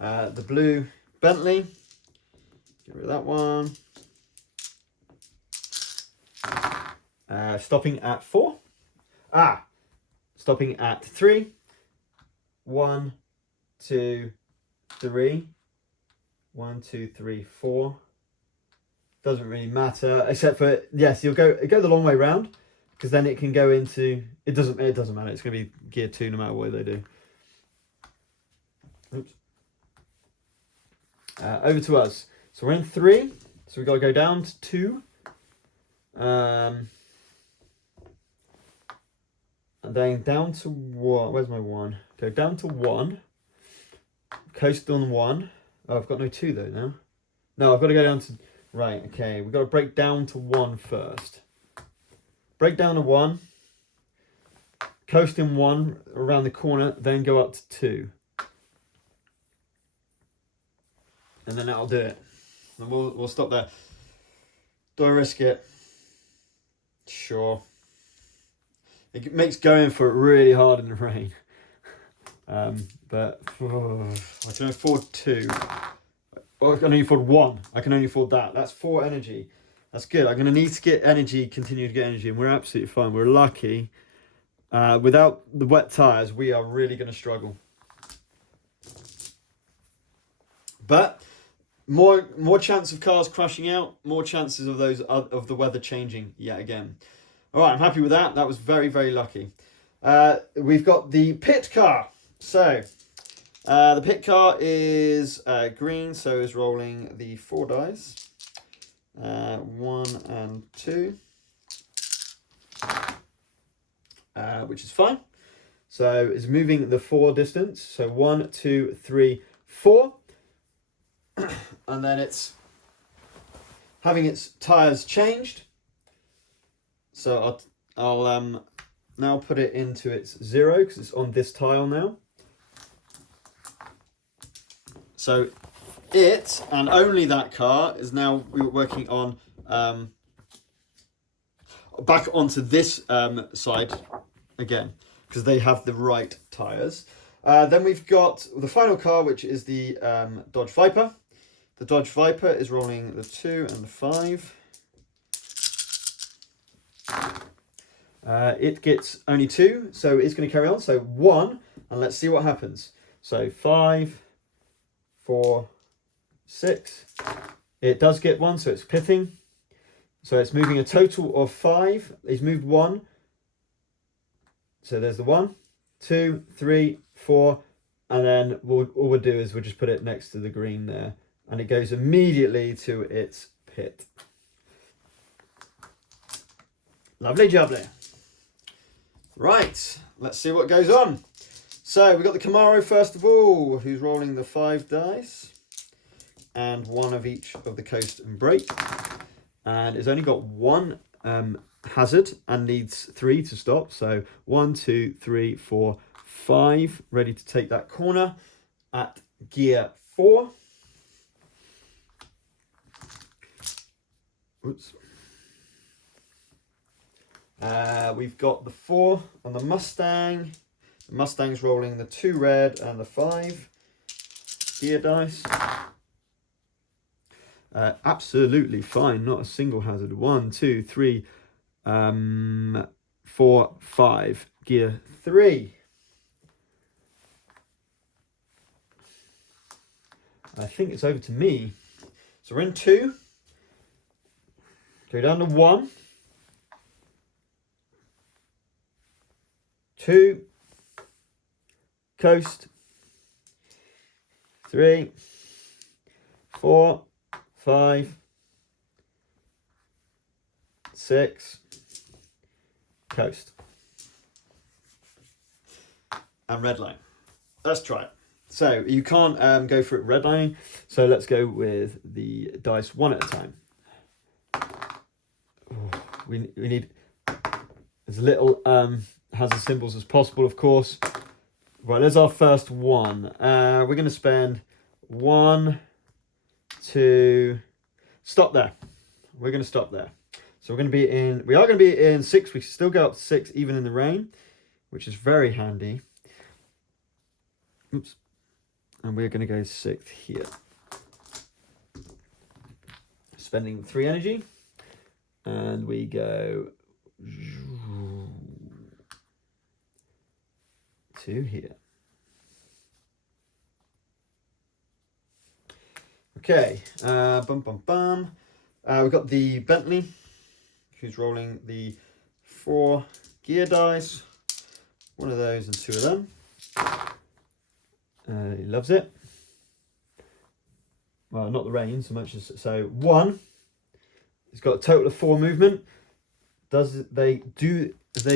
The blue Bentley. Get rid of that one. Stopping at 4. Stopping at 3. 1, 2, 3. 1, 2, 3, 4. Doesn't really matter, except for, yes, you'll go the long way round, because then it can go into, it doesn't matter. It's going to be gear 2 no matter what they do. Oops. Over to us. So we're in 3. So we've got to go down to 2. And then down to 1. Where's my 1? Go down to 1. Coast on 1. Oh, I've got no 2 though now. No, I've got to go down to... Right, okay. We've got to break down to 1 first. Break down to 1. Coast in 1 around the corner. Then go up to 2. And then that'll do it. And we'll stop there. Do I risk it? Sure. It makes going for it really hard in the rain. But I can afford 2. Or I can only afford 1. I can only afford that. That's 4 energy. That's good. I'm going to need to get energy, continue to get energy, and we're absolutely fine. We're lucky. Without the wet tyres, we are really going to struggle. But more chance of cars crashing out, more chances of of the weather changing yet again. All right, I'm happy with that. That was very, very lucky. We've got the pit car. So the pit car is green, so is rolling the 4 dice. 1 and 2. Which is fine. So it's moving the 4 distance. So 1, 2, 3, 4. And then it's having its tyres changed. So I'll now put it into its 0 because it's on this tile now. So it, and only that car, is now working on back onto this side again, because they have the right tyres. Then we've got the final car, which is the Dodge Viper. The Dodge Viper is rolling the 2 and the 5. It gets only 2, so it's going to carry on. So 1, and let's see what happens. So 5, 4, 6. It does get 1, so it's pitting. So it's moving a total of 5. It's moved 1. So there's the 1, 2, 3, 4, and then all we'll do is we'll just put it next to the green there, and it goes immediately to its pit. Lovely jubbly. Right, let's see what goes on. So we've got the Camaro first of all, who's rolling the 5 dice, and 1 of each of the coast and brake, and it's only got 1 hazard and needs 3 to stop. So 1, 2, 3, 4, 5, ready to take that corner at gear 4. Oops. We've got the 4 on the Mustang. The Mustang's rolling the 2 red and the 5 gear dice. Absolutely fine, not a single hazard. 1, 2, 3, 4, 5. Gear 3. I think it's over to me. So we're in 2. Go down to 1. 2. Coast. 3. 4. 5. 6, coast. And redline. Let's try it. So you can't go for it redlining. So let's go with the dice one at a time. We need as little hazard symbols as possible, of course. Right, there's our first one. We're going to spend 1, 2. Stop there. We're going to stop there. So we are going to be in 6. We can still go up to 6 even in the rain, which is very handy. Oops. And we're going to go 6th here. Spending 3 energy. And we go to here. Okay. We've got the Bentley, who's rolling the 4 gear dice. One of those and 2 of them. He loves it. Well, not the rain so much as so 1. It's got a total of 4 movement. Do they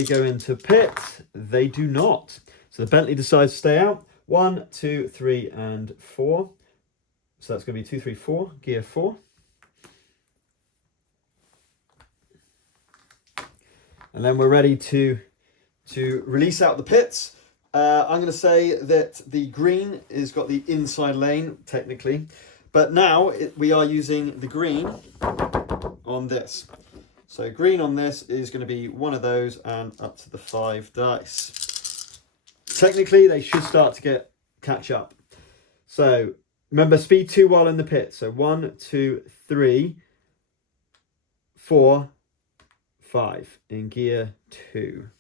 go into pit? They do not. So the Bentley decides to stay out. 1, 2, 3, and 4. So that's going to be 2, 3, 4. Gear 4. And then we're ready to release out the pits. I'm going to say that the green has got the inside lane, technically. But now we are using the green on this. So green on this is going to be one of those and up to the 5 dice. Technically, they should start to catch up. So remember, speed 2 while in the pit. So 1, 2, 3, 4, 5 in gear 2.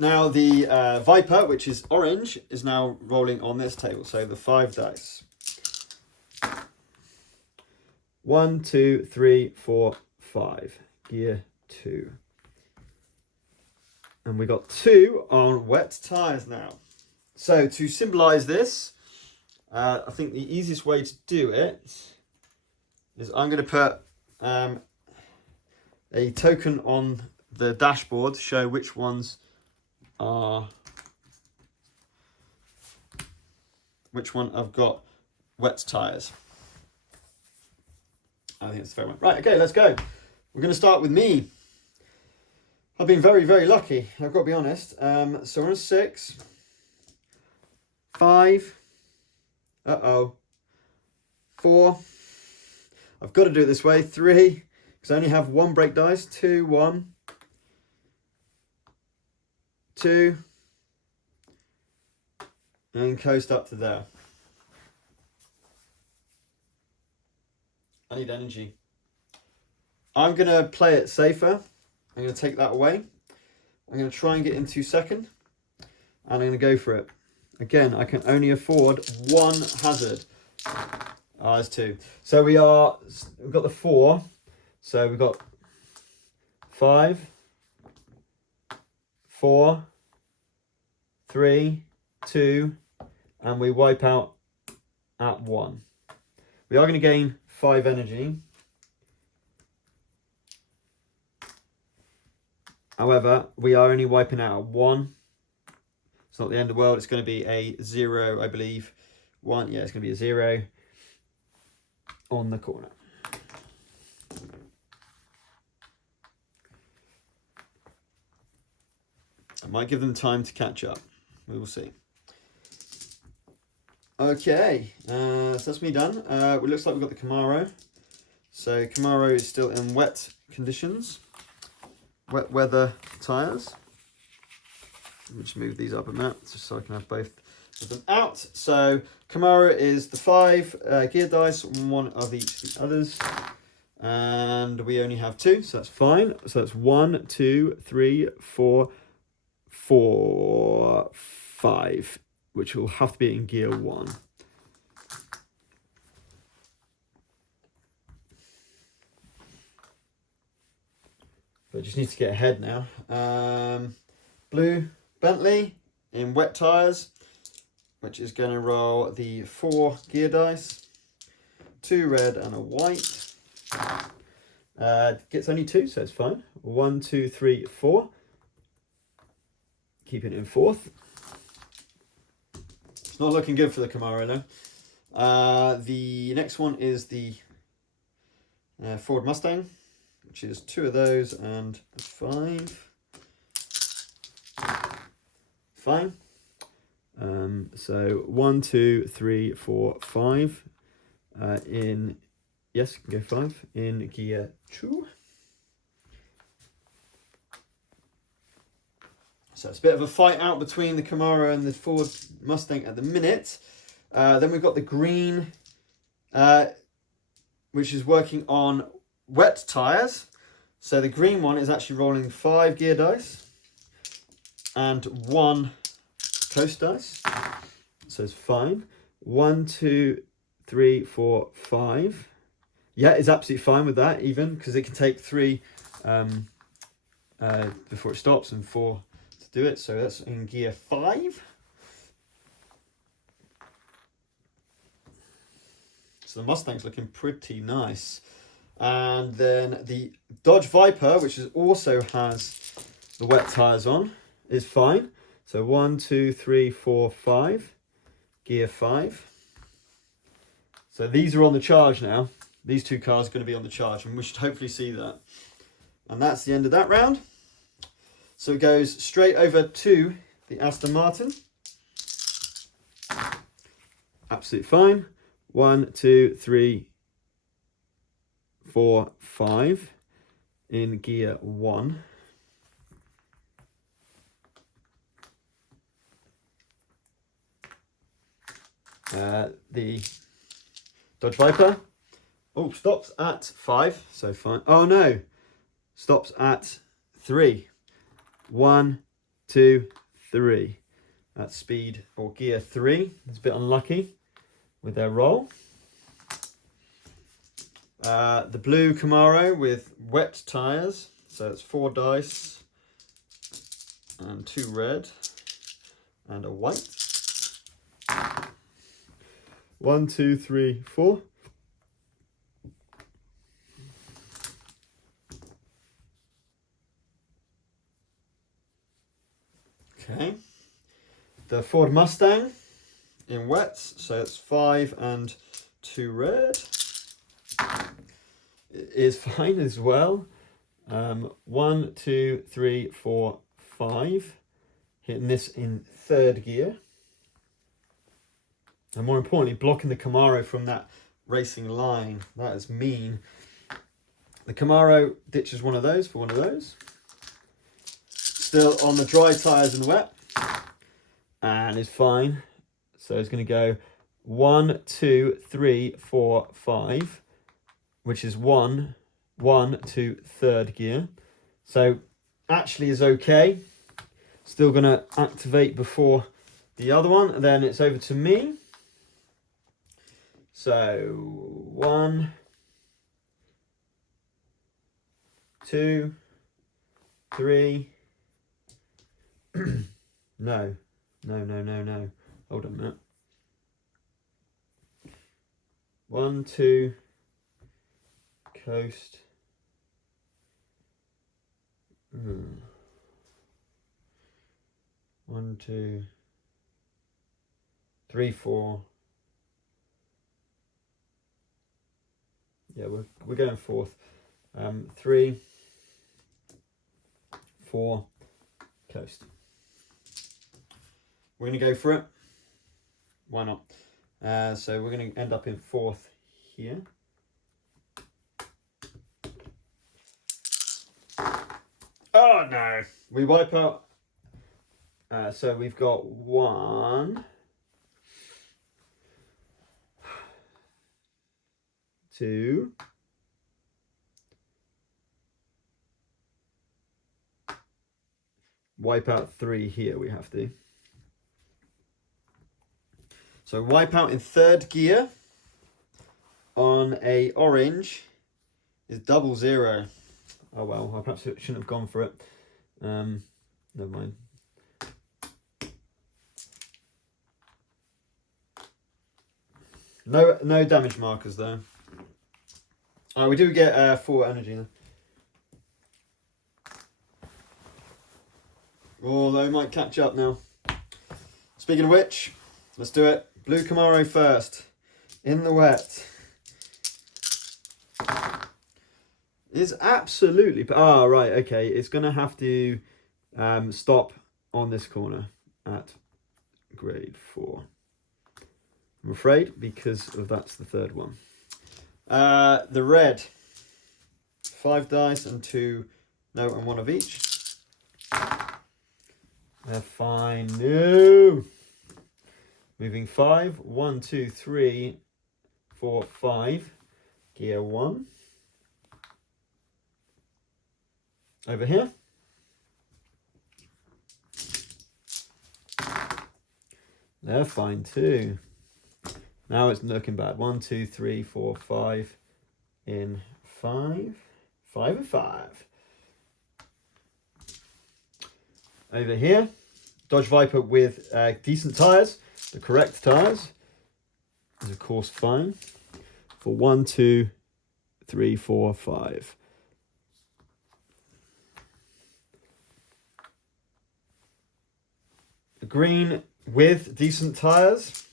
Now the Viper, which is orange, is now rolling on this table. So the 5 dice. 1, 2, 3, 4, 5. Gear 2. And we got 2 on wet tyres now. So to symbolise this, I think the easiest way to do it is I'm going to put a token on the dashboard to show which one I've got wet tyres. I think it's the fair one. Right, okay, let's go. We're going to start with me. I've been very, very lucky, I've got to be honest. So we're on 6, 5, 4. I've got to do it this way. 3, because I only have 1 break dice. 2, 1, 2, and coast up to there. I need energy. I'm going to play it safer. I'm going to take that away. I'm going to try and get into 2nd. And I'm going to go for it. Again, I can only afford 1 hazard. Oh, there's 2. So we've got the 4. So we've got 5, 4, 3, 2, and we wipe out at 1. We are going to gain 5 energy. However, we are only wiping out at 1. It's not the end of the world. It's going to be a 0, I believe. 1, yeah, it's going to be a 0 on the corner. I might give them time to catch up. We will see. Okay, so that's me done. It looks like we've got the Camaro. So Camaro is still in wet conditions. Wet weather tyres. Let me just move these up a minute just so I can have both of them out. So Camaro is the 5 gear dice, 1 of each of the others. And we only have 2, so that's fine. So that's 1, 2, 3, 4, 5, which will have to be in gear 1. But I just need to get ahead now. Blue Bentley in wet tyres. which is going to roll the 4 gear dice, 2 red and a white. Gets only 2, so it's fine. 1, 2, 3, 4. Keeping it in 4th. It's not looking good for the Camaro though. The next one is the Ford Mustang, which is 2 of those and 5. Fine. So 1, 2, 3, 4, 5. In, yes, you can go 5 in gear 2. So it's a bit of a fight out between the Camaro and the Ford Mustang at the minute. Then we've got the green, which is working on wet tyres. So the green one is actually rolling 5 gear dice and 1 coast dice. So it's fine. 1, 2, 3, 4, 5. Yeah, it's absolutely fine with that, even because it can take 3 before it stops and 4 to do it. So that's in gear 5. So the Mustang's looking pretty nice. And then the Dodge Viper, which also has the wet tyres on, is fine. So 1, 2, 3, 4, 5. Gear 5. So these are on the charge now. These 2 cars are going to be on the charge, and we should hopefully see that. And that's the end of that round. So it goes straight over to the Aston Martin. Absolutely fine. 1, 2, 3, 4, 5 in gear 1. The Dodge Viper, stops at 5, so fine. Oh no, stops at 3. 1, 2, 3. That's speed or gear 3. It's a bit unlucky with their roll. The blue Camaro with wet tyres, so it's 4 dice and 2 red and a white. 1, 2, 3, 4. Okay. The Ford Mustang in wets, so it's 5 and 2 red. It is fine as well. 1, 2, 3, 4, 5. Hitting this in 3rd gear. And more importantly, blocking the Camaro from that racing line. That is mean. The Camaro ditches one of those for one of those. Still on the dry tyres and wet. And is fine. So it's going to go 1, 2, 3, 4, 5. Which is 1 to 3rd gear. So actually is okay. Still going to activate before the other one. And then it's over to me. So 1, 2, 3. No. Hold on a minute. 1, 2. Coast. 1, 2, 3, 4. Yeah, we're going 4th. 3, 4, coast. We're going to go for it. Why not? So we're going to end up in 4th here. Oh no! We wipe out. So we've got 1, 2, wipe out 3 here. We have to. So wipe out in 3rd gear on a orange is 000. Oh well, I perhaps shouldn't have gone for it. Never mind. No damage markers though. We do get 4 energy though. Oh, they might catch up now. Speaking of which, let's do it. Blue Camaro first. In the wet. Is absolutely... Ah, right, okay. It's going to have to stop on this corner at grade 4. I'm afraid, because of that's the third one. The red. 5 dice and 2... No, and 1 of each. They're fine. No! Moving 5. 1, 2, 3, 4, 5. Gear 1. Over here. They're fine too. Now it's looking bad. 1, 2, 3, 4, 5. In 5. 5 and 5. Over here. Dodge Viper with decent tyres. The correct tyres is of course fine. For 1, 2, 3, 4, 5. Green with decent tyres.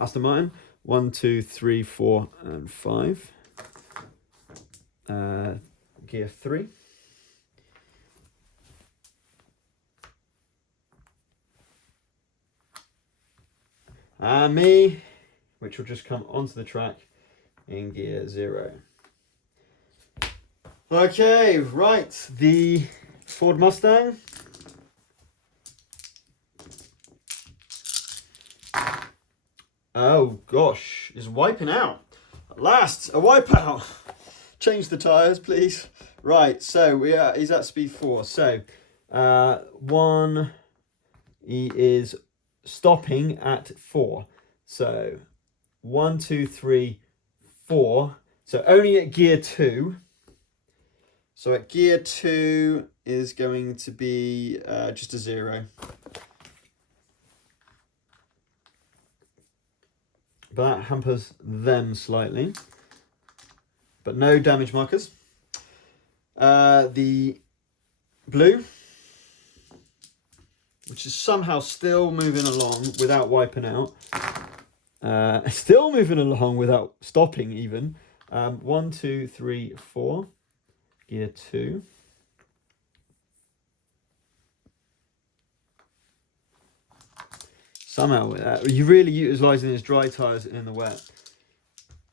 Aston Martin. 1, 2, 3, 4, and 5. Gear 3. And me, which will just come onto the track in gear 0. Okay, right, the Ford Mustang. Oh gosh, is wiping out. At last, a wipeout. Change the tyres, please. Right, so he's at speed 4. So, 1, he is stopping at 4. So, 1, 2, 3, 4. So only at gear 2. So at gear 2 is going to be just a 0. But that hampers them slightly. But no damage markers. The blue, which is somehow still moving along without wiping out. Still moving along without stopping even. 1, 2, 3, 4. Gear 2. Somehow, you're really utilising his dry tyres in the wet.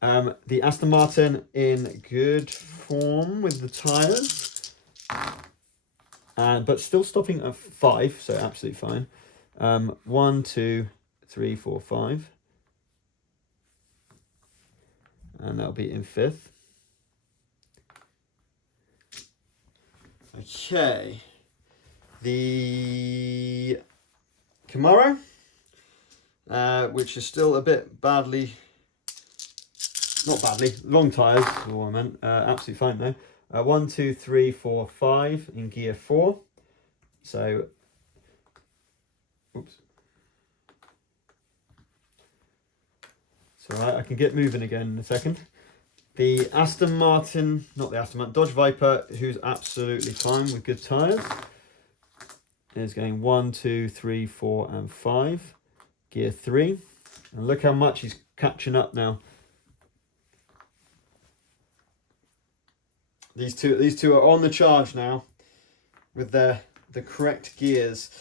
The Aston Martin in good form with the tyres. But still stopping at 5, so absolutely fine. 1, 2, 3, 4, 5. And that'll be in 5th. Okay. The Camaro, which is still a bit badly... Not badly, long tyres is what I meant. Absolutely fine though. 1, 2, 3, 4, 5 in gear 4. So, oops. It's alright, I can get moving again in a second. The Aston Martin, not the Aston Martin, Dodge Viper, who's absolutely fine with good tyres, is going 1, 2, 3, 4, and 5. Gear 3. And look how much he's catching up now. These two are on the charge now with the correct gears.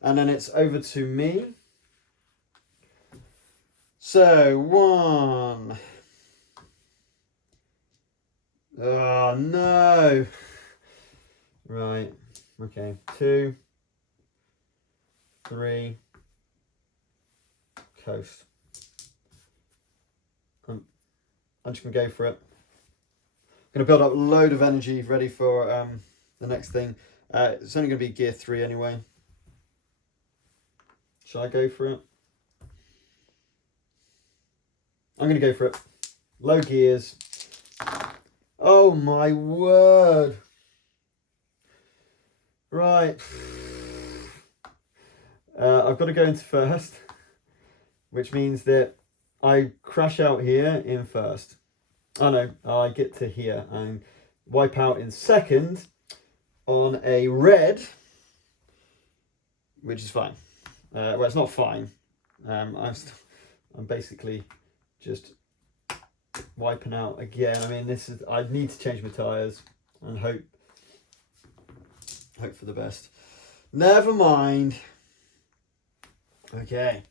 And then it's over to me. So, 1. Oh, no. Right. Okay. 2. 3. Coast. I'm just going to go for it. Going to build up a load of energy ready for the next thing. It's only going to be gear 3 anyway. Shall I go for it? I'm going to go for it. Low gears. Oh my word. Right. I've got to go into first, which means that I crash out here in first. Oh no, I get to here and wipe out in second on a red, which is fine. Well, it's not fine. I'm basically just wiping out again. I mean, I need to change my tyres and hope for the best. Never mind. Okay,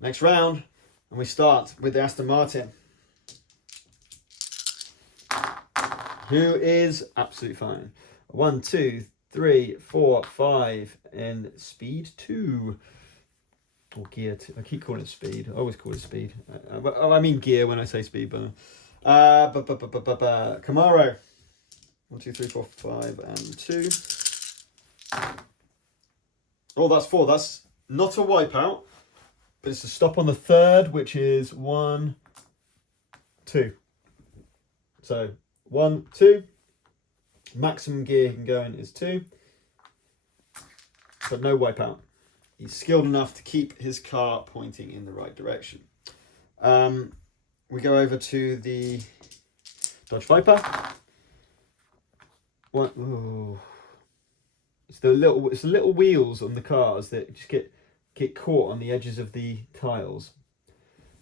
next round, and we start with the Aston Martin, who is absolutely fine. 1, 2, 3, 4, 5 in speed 2. Or gear 2. I keep calling it speed. I always call it speed. I mean gear when I say speed. But Camaro. 1, 2, 3, 4, 5, and 2. Oh, that's 4. That's not a wipeout, but it's a stop on the third, which is 1, 2. So 1, 2. Maximum gear he can go in is 2. But no wipeout. He's skilled enough to keep his car pointing in the right direction. We go over to the Dodge Viper. Ooh. It's the little wheels on the cars that just get caught on the edges of the tiles.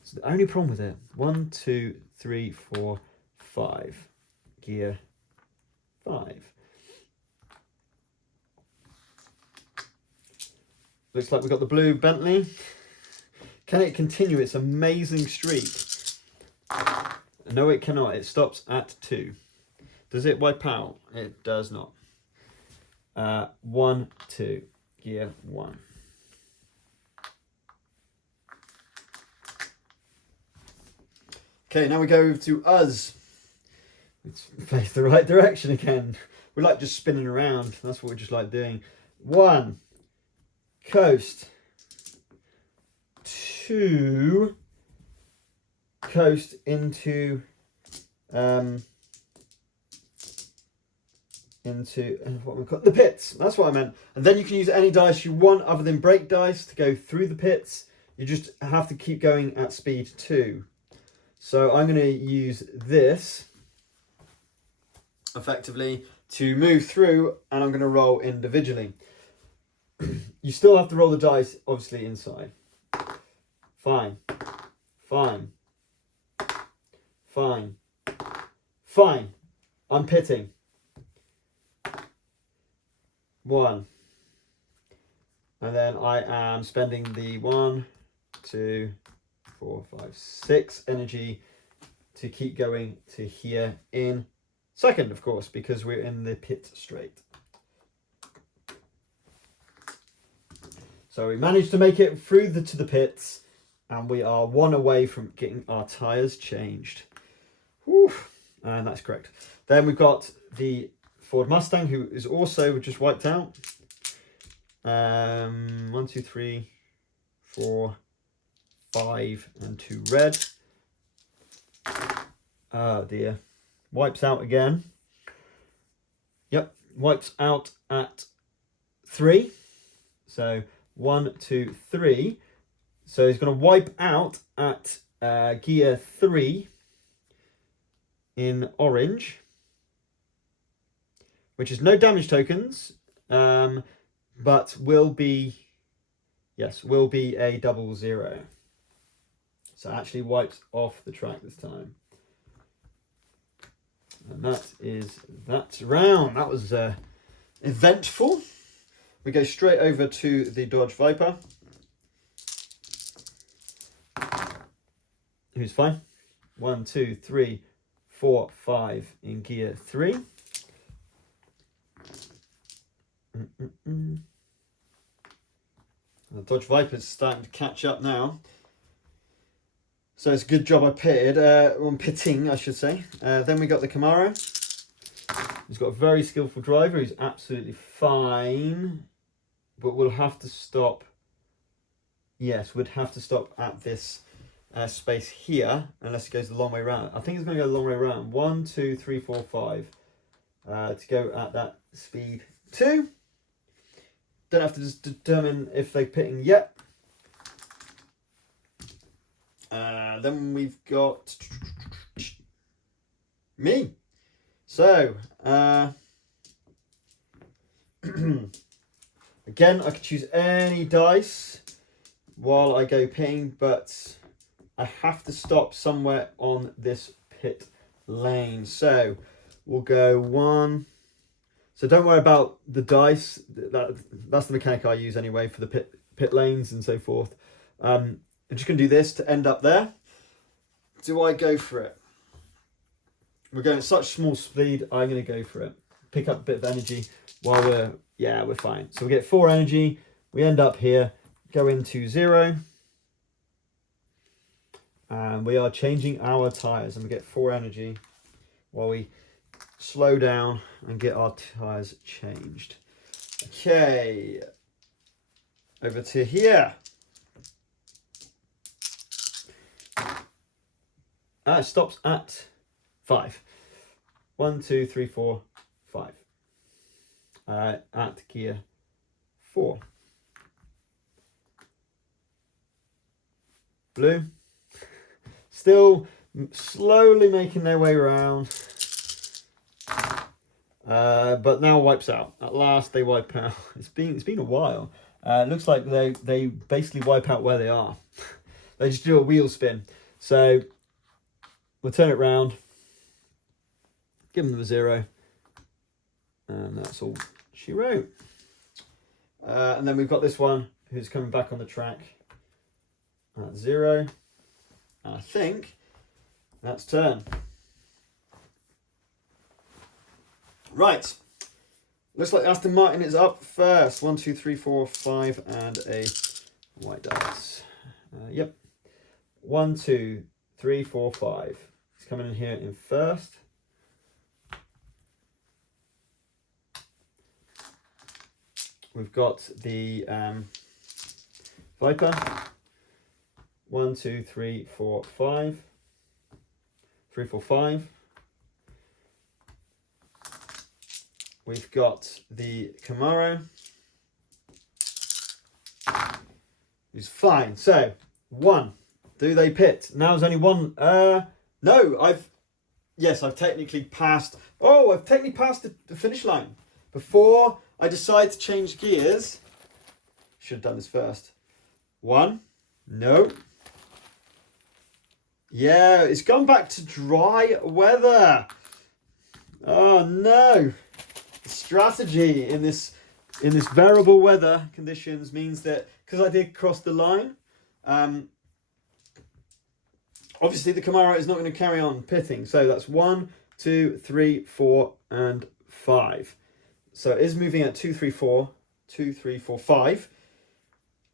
It's the only problem with it. 1, 2, 3, 4, 5. Gear 5. Looks like we've got the blue Bentley. Can it continue its amazing streak? No, it cannot. It stops at 2. Does it wipe out? It does not. 1, 2. Gear 1. Okay, now we go to us. Let's face the right direction again. We like just spinning around. That's what we just like doing. 1. Coast. 2. Coast into what we call the pits. That's what I meant. And then you can use any dice you want other than brake dice to go through the pits. You just have to keep going at speed 2. So I'm going to use this effectively to move through, and I'm going to roll individually. You still have to roll the dice, obviously, inside. Fine. Fine. Fine. Fine. I'm pitting. 1. And then I am spending the 1, 2, 4, 5, 6 energy to keep going to here in second, of course, because we're in the pit straight. So we managed to make it through to the pits, and we are 1 away from getting our tyres changed. Whew. And that's correct. Then we've got the Ford Mustang, who is also just wiped out. 1, 2, 3, 4, 5, and 2 red. Oh dear. Wipes out again. Yep, wipes out at 3. So 1, 2, 3. So he's going to wipe out at gear 3 in orange, which is no damage tokens, but will be a 00. So actually wipes off the track this time. And that is that round. That was eventful. We go straight over to the Dodge Viper, who's fine. 1, 2, 3, 4, 5 in gear 3. The Dodge Viper's starting to catch up now. So it's a good job I pitted, pitting, I should say. Then we got the Camaro. He's got a very skillful driver who's absolutely fine, but we'll have to stop. Yes, we'd have to stop at this space here, unless it goes the long way around. I think it's going to go the long way around. 1, 2, 3, 4, 5 to go at that speed 2. don't have to just determine if they're pitting yet. Then we've got me. So, again, I could choose any dice while I go pitting, but I have to stop somewhere on this pit lane. So, we'll go 1. So don't worry about the dice. That's the mechanic I use anyway for the pit lanes and so forth. I'm just going to do this to end up there. Do I go for it? We're going at such small speed, I'm going to go for it. Pick up a bit of energy while we're fine. So we get 4 energy. We end up here, go into 0. And we are changing our tyres and we get 4 energy while we slow down and get our tyres changed. Okay, over to here. It stops at 5. 1, 2, 3, 4, 5. At gear 4. Blue. Still slowly making their way around. But now wipes out. At last they wipe out. It's been a while. It looks like they basically wipe out where they are. They just do a wheel spin. So we'll turn it round. Give them the 0. And that's all she wrote. And then we've got this one who's coming back on the track at 0. And I think that's turn. Right. Looks like Aston Martin is up first. 1, 2, 3, 4, 5, and a white dice. Yep. 1, 2, 3, 4, 5. He's coming in here in first. We've got the Viper. 1, 2, 3, 4, 5. 3, 4, 5. We've got the Camaro. Who's fine. So, 1. Do they pit? Now there's only 1. No, I've technically passed. Oh, I've technically passed the finish line. Before I decide to change gears. Should have done this first. 1. No. Yeah, it's gone back to dry weather. Oh no. Strategy in this variable weather conditions means that because I did cross the line, obviously the Camaro is not going to carry on pitting. So that's 1, 2, 3, 4, and 5. So it is moving at 2, 3, 4, 2, 3, 4, 5,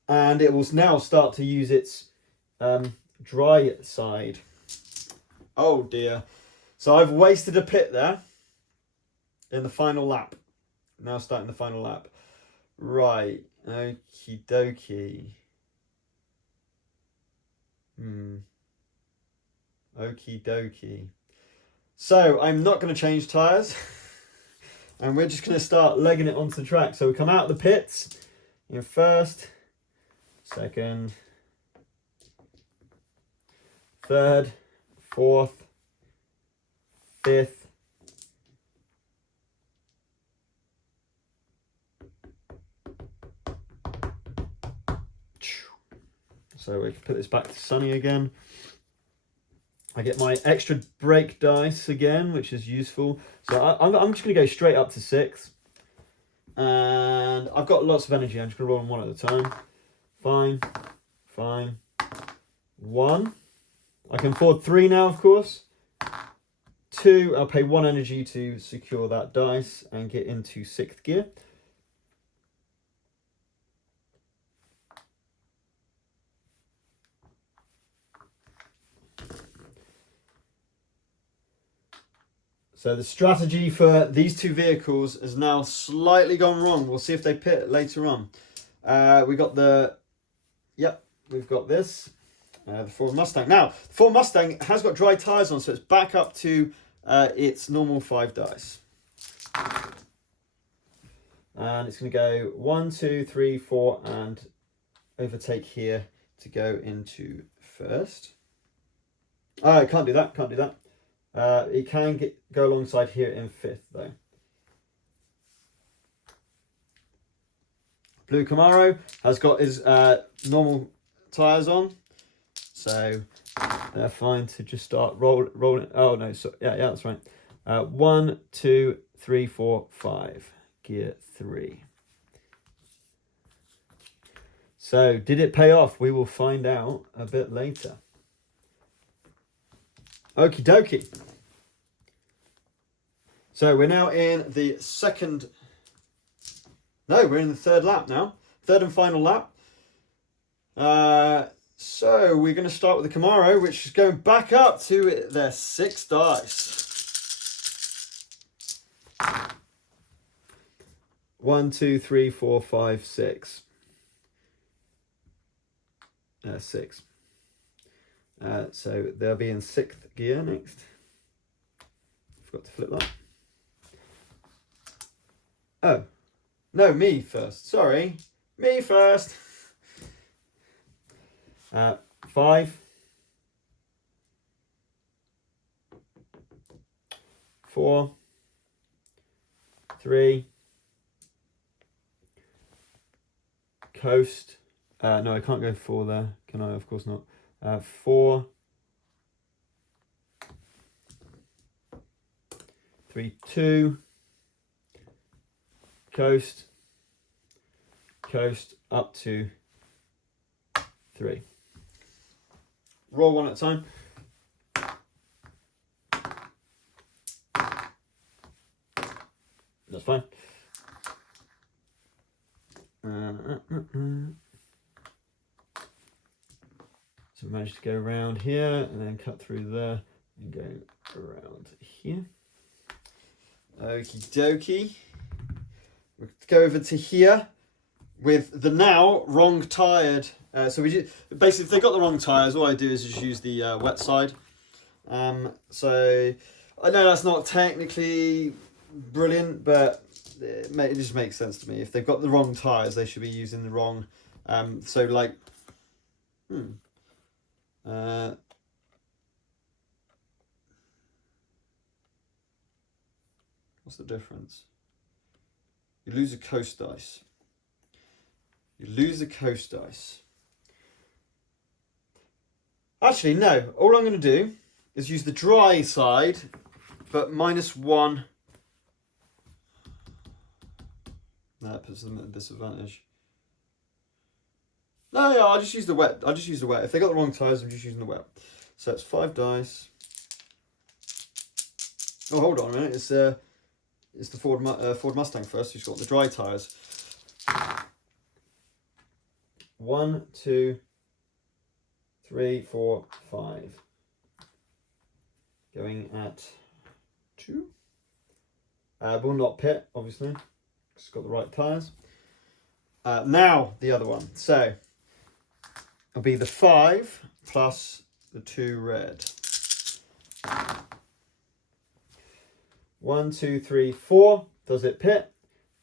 and it will now start to use its dry side. Oh dear! So I've wasted a pit there. In the final lap. Now starting the final lap. Right. Okie dokie. Okie dokie. So I'm not going to change tyres. And we're just going to start legging it onto the track. So we come out of the pits in first, second, third, fourth, fifth, so we can put this back to sunny again. I get my extra brake dice again, which is useful. So I'm just going to go straight up to 6. And I've got lots of energy. I'm just going to roll them 1 at a time. Fine. Fine. 1. I can afford 3 now, of course. 2. I'll pay 1 energy to secure that dice and get into 6th gear. So the strategy for these 2 vehicles has now slightly gone wrong. We'll see if they pit later on. We've got this, the Ford Mustang. Now, the Ford Mustang has got dry tyres on, so it's back up to its normal 5 dice. and it's going to go 1, 2, 3, 4, and overtake here to go into first. Oh, it can't do that. Can't do that. It can go alongside here in fifth though. Blue Camaro has got his normal tyres on, so they're fine to just start rolling. Oh no, so yeah, that's right. 1, 2, 3, 4, 5. Gear 3. So did it pay off? We will find out a bit later. Okie dokie. So we're now in the second. No, we're in the third lap now. Third and final lap. So we're going to start with the Camaro, which is going back up to their 6 dice. 1, 2, 3, 4, 5, 6. 6. So they'll be in 6th gear next. Forgot to flip that. Oh. No, me first. Sorry. Me first. 5. 4. 3. Coast. No, I can't go 4 there. Can I? Of course not. 4. 3, 2. Coast up to 3. Roll one at a time. That's fine. So we managed to go around here and then cut through there and go around here. Okie dokie. We'll go over to here with the now wrong tired. So we basically, if they got the wrong tires, all I do is just use the wet side. So I know that's not technically brilliant, but it just makes sense to me. If they've got the wrong tires, they should be using the wrong. So like, what's the difference? You lose a coast dice. You lose a coast dice. Actually, no. All I'm going to do is use the dry side, but -1. No, that puts them at a disadvantage. No, yeah, I'll just use the wet. I'll just use the wet. If they got the wrong tires, I'm just using the wet. So it's 5 dice. Oh, hold on a minute. It's the Ford Mustang first, who's got the dry tyres. 1, 2, 3, 4, 5. Going at 2. Will not pit, obviously. It's got the right tyres. Now the other one. So it'll be the 5 plus the 2 red. 1, 2, 3, 4. Does it pit?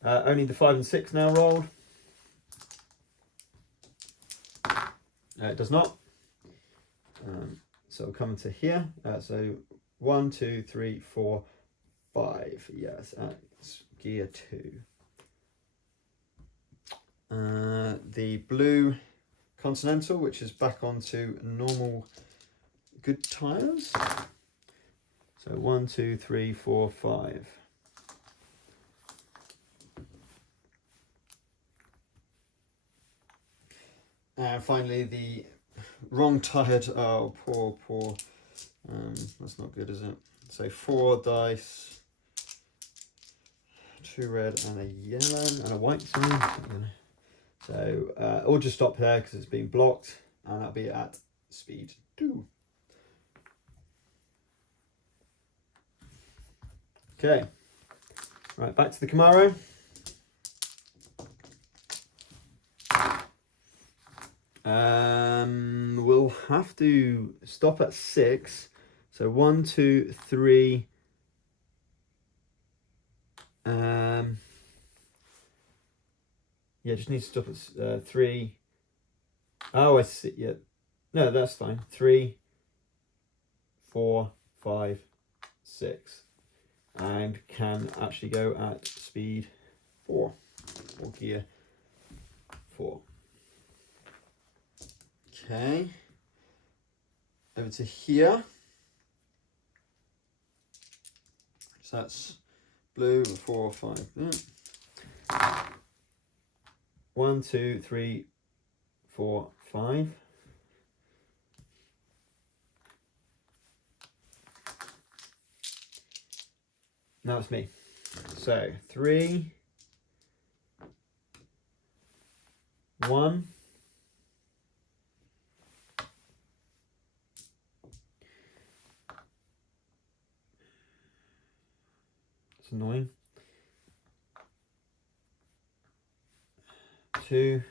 Only the 5 and 6 now rolled. It does not. So we'll come to here. So 1, 2, 3, 4, 5. Yes, it's gear 2. The blue Continental, which is back onto normal good tyres. So 1, 2, 3, 4, 5. And finally the wrong tired. Oh, poor. That's not good, is it? So 4 dice, 2 red and a yellow and a white. So we'll just stop there because it's been blocked, and that'll be at speed 2. Okay, right, back to the Camaro. We'll have to stop at 6. So 1, 2, 3. Yeah, just need to stop at 3. Oh, I see. Yeah, no, that's fine. 3, 4, 5, 6, and can actually go at speed 4 or gear 4. Okay, over to here. So that's blue, 4, 5. Yeah. 1, 2, 3, 4, 5. Now it's me. So 3, 1. It's annoying. 2.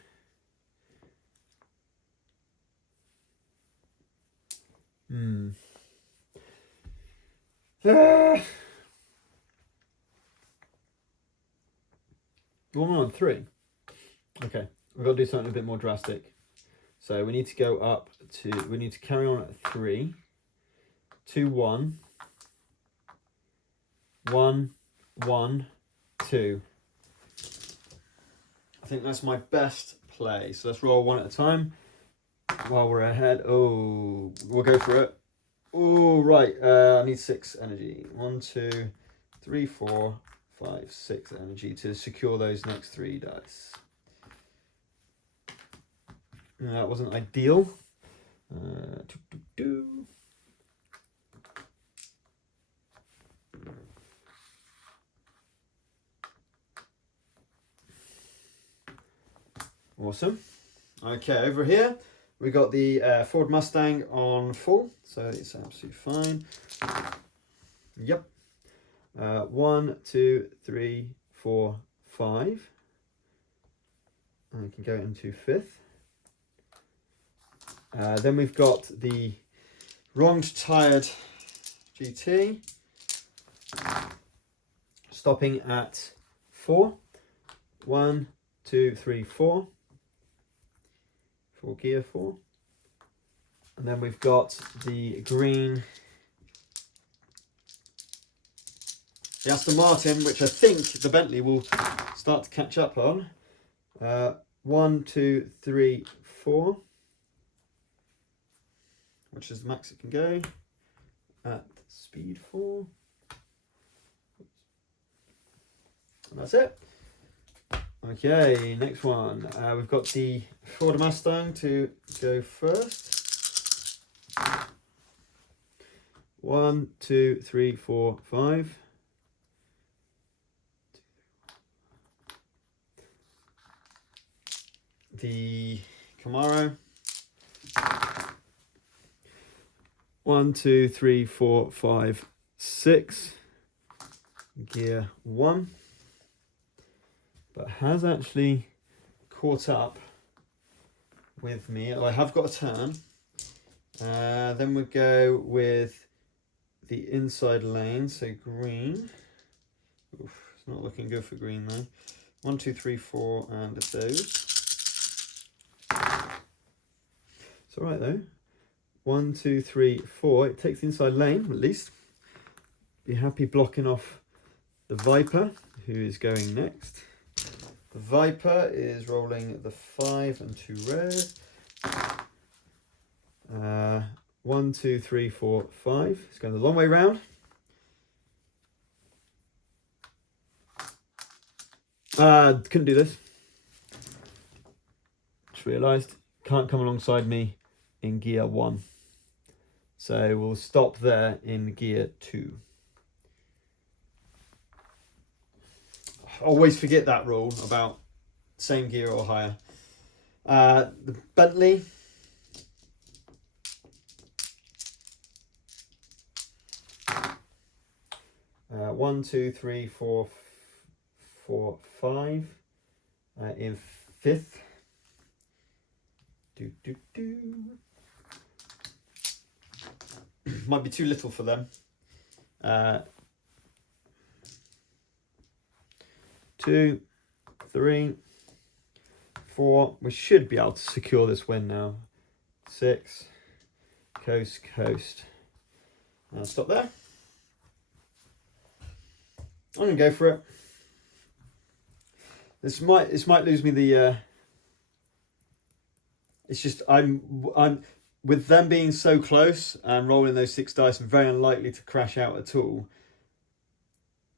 One on 3. Okay, we've got to do something a bit more drastic. So we need to go up to, we need to carry on at 3, 2, 1, 1, 1, 2. I think that's my best play. So let's roll one at a time while we're ahead. Oh, we'll go for it. Oh, right. I need 6 energy. 1, 2, 3, 4, 5, 6 energy to secure those next 3 dice. That wasn't ideal. Awesome. Okay, over here we got the Ford Mustang on full, so it's absolutely fine. Yep. 1, 2, 3, 4, 5. And we can go into 5th. Then we've got the wronged tired GT, stopping at 4. 1, 2, 3, 4. For gear 4. And then we've got the green, the Aston Martin, which I think the Bentley will start to catch up on. 1, 2, 3, 4. Which is the max it can go at speed 4. And that's it. Okay, next one. We've got the Ford Mustang to go first. 1, 2, 3, 4, 5. The Camaro. 1, 2, 3, 4, 5, 6. Gear 1. But has actually caught up with me. Oh, I have got a turn. Then we go with the inside lane, so green. Oof, it's not looking good for green though. 1, 2, 3, 4, and those. It's all right though. 1, 2, 3, 4. It takes the inside lane at least. Be happy blocking off the Viper, who is going next. The Viper is rolling the 5 and 2 red. 1, 2, 3, 4, 5. It's going the long way round. Couldn't do this. Just realised can't come alongside me in gear 1. So we'll stop there in gear 2. I always forget that rule about same gear or higher. The Bentley. One, 2, 3, 4, 5. In 5th. Might be too little for them. 2, 3, 4. We should be able to secure this win now. 6. Coast, coast. I'll stop there. I'm going to go for it. This might lose me the... it's just I'm with them being so close and rolling those 6 dice, I'm very unlikely to crash out at all.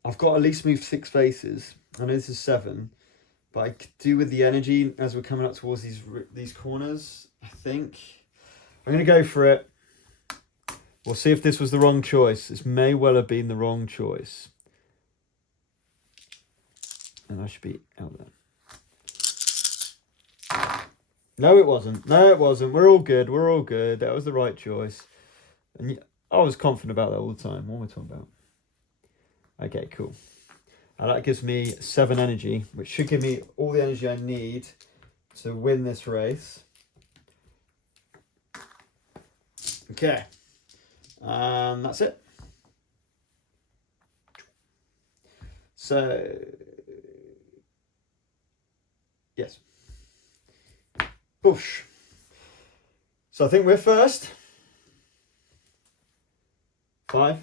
I've got at least moved 6 faces. I know this is 7, but I could do with the energy as we're coming up towards these corners. I think I'm going to go for it. We'll see if this was the wrong choice. This may well have been the wrong choice. And I should be out there. No, it wasn't. No, it wasn't. We're all good. We're all good. That was the right choice. And I was confident about that all the time. What am I talking about? Okay, cool. And that gives me 7 energy, which should give me all the energy I need to win this race. Okay. And that's it. So, yes. Boosh. So I think we're first. 5,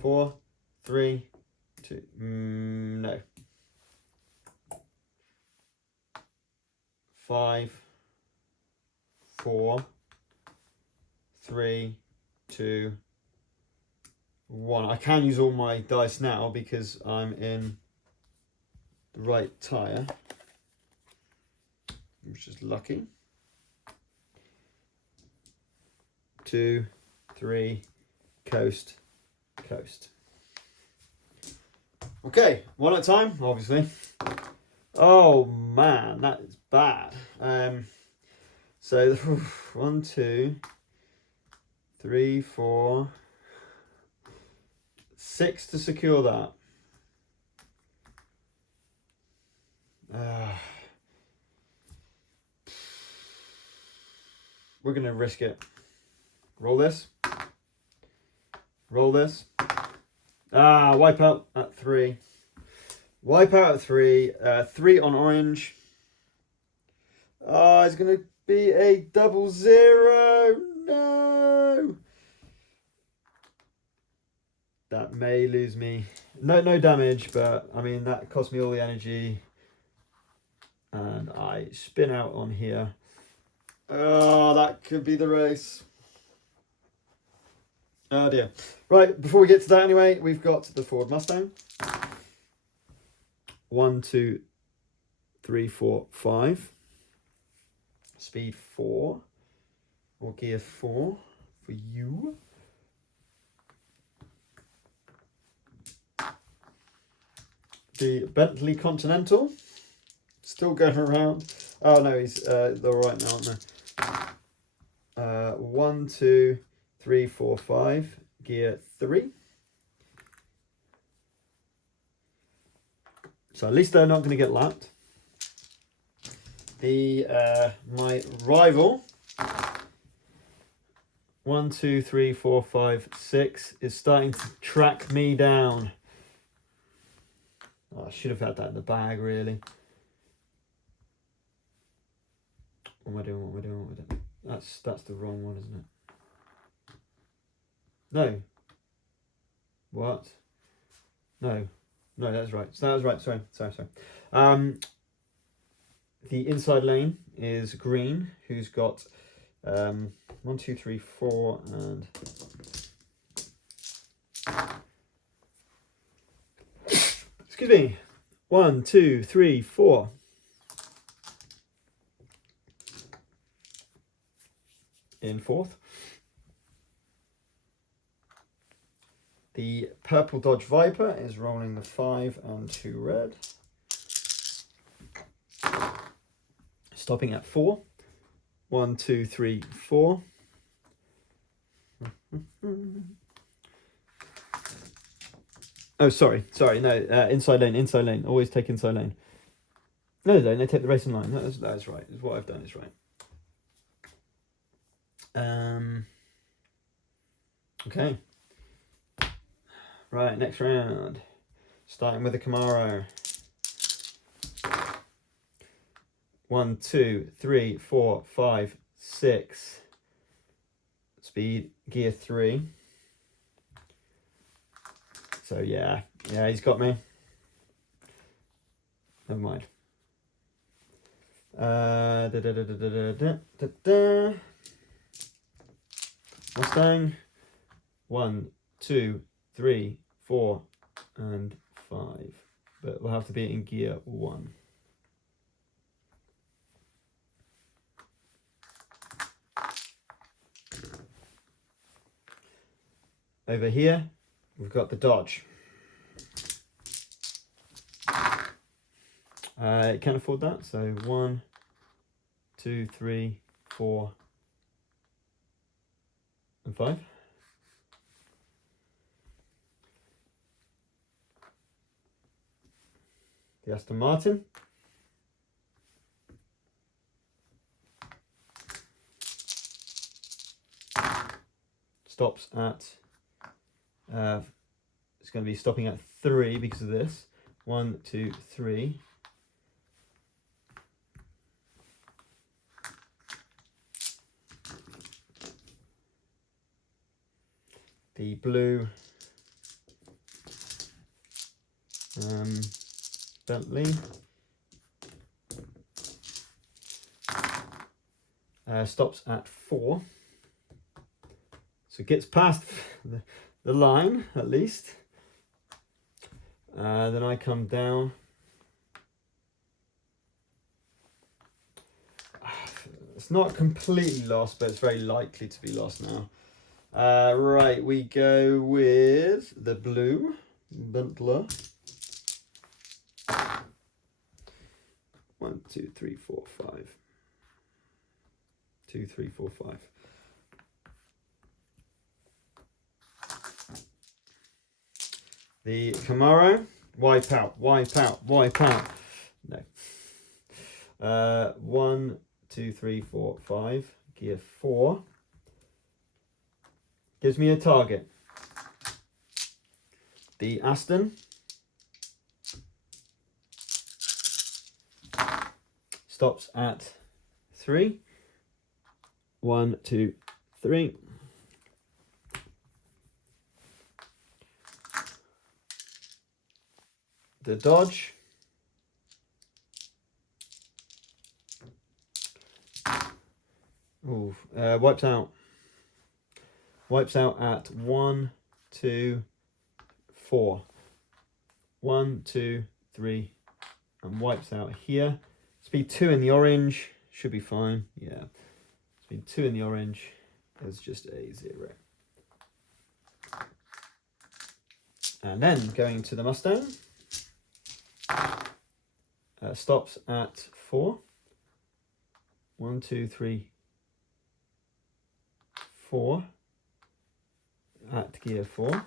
4, 3, 2. No. 5, 4, 3, 2, 1. I can use all my dice now because I'm in the right tyre, which is lucky. 2, 3, coast, coast. Okay, one at a time, obviously. Oh man, that is bad. So 1, 2, 3, 4, 6 to secure that. We're gonna risk it. Roll this. Roll this. Wipe out at 3. Wipe out at 3. 3 on orange. Oh, it's gonna be a 0-0. No. That may lose me. No damage, but I mean that cost me all the energy. And I spin out on here. Oh, that could be the race. Oh dear. Right, before we get to that anyway, we've got the Ford Mustang. 1, 2, 3, 4, 5. Speed 4. Or gear 4 for you. The Bentley Continental. Still going around. Oh no, they're all right now, aren't they? 1, 2, 3, 4, 5. Gear 3. So at least they're not going to get lapped. My rival, 1, 2, 3, 4, 5, 6, is starting to track me down. Oh, I should have had that in the bag, really. What am I doing? What am I doing? What am I doing? That's the wrong one, isn't it? No. What? No. No, that's right. So that was right. Sorry. The inside lane is green, who's got 1, 2, 3, 4, and excuse me. 1, 2, 3, 4. In 4th. The purple Dodge Viper is rolling the 5 and 2 red. Stopping at 4. 1, 2, 3, 4. Oh, sorry. No, inside lane. Always take inside lane. No, they take the racing line. That's right. What I've done is right. Okay. Right, next round. Starting with the Camaro. 1, 2, 3, 4, 5, 6. Speed, gear 3. So yeah, he's got me. Never mind. Mustang. 1, 2, 3, 4, and 5. But we'll have to be in gear 1. Over here, we've got the Dodge. It can afford that, so 1, 2, 3, 4, and 5. The Aston Martin. Stops at, it's going to be stopping at 3 because of this. 1, 2, 3. The blue Bentley stops at 4. So it gets past the line, at least. Then I come down. It's not completely lost, but it's very likely to be lost now. Right, we go with the blue Bentley. 1, 2, 3, 4, 5. 2, 3, 4, 5. The Camaro, wipe out. No. 1, 2, 3, 4, 5. Gear 4. Gives me a target. The Aston. Stops at 3. 1, 2, 3. The Dodge. Ooh, wipes out. Wipes out at 1, 2, 4. 1, 2, 3, and wipes out here. Speed 2 in the orange should be fine. Yeah, speed 2 in the orange is just a 0. And then going to the Mustang. Stops at 4. 1, 2, 3, 4. At gear 4.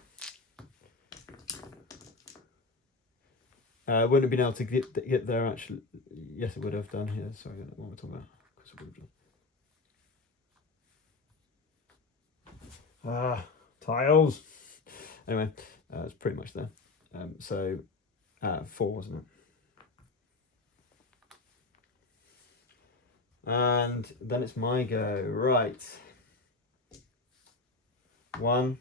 Wouldn't have been able to get there actually. Yes, it would have done here. Sorry, what we're talking about. It would have done. Tiles. Anyway, it's pretty much there. So 4, wasn't it? And then it's my go. Right. 1,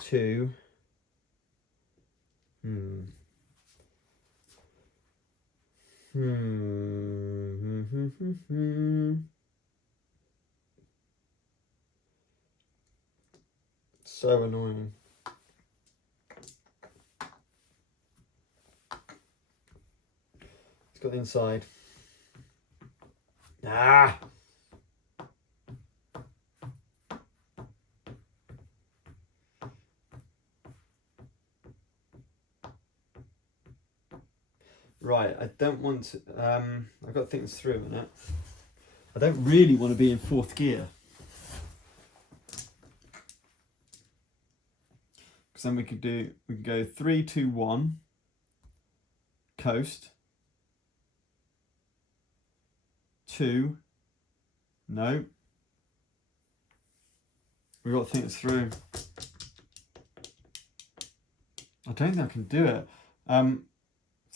2. So annoying. It's got the inside. Right, I don't want to, I've got to think this through a minute. I don't really want to be in 4th gear. Because then we could go 3, 2, 1, coast, 2, no. We've got to think this through. I don't think I can do it.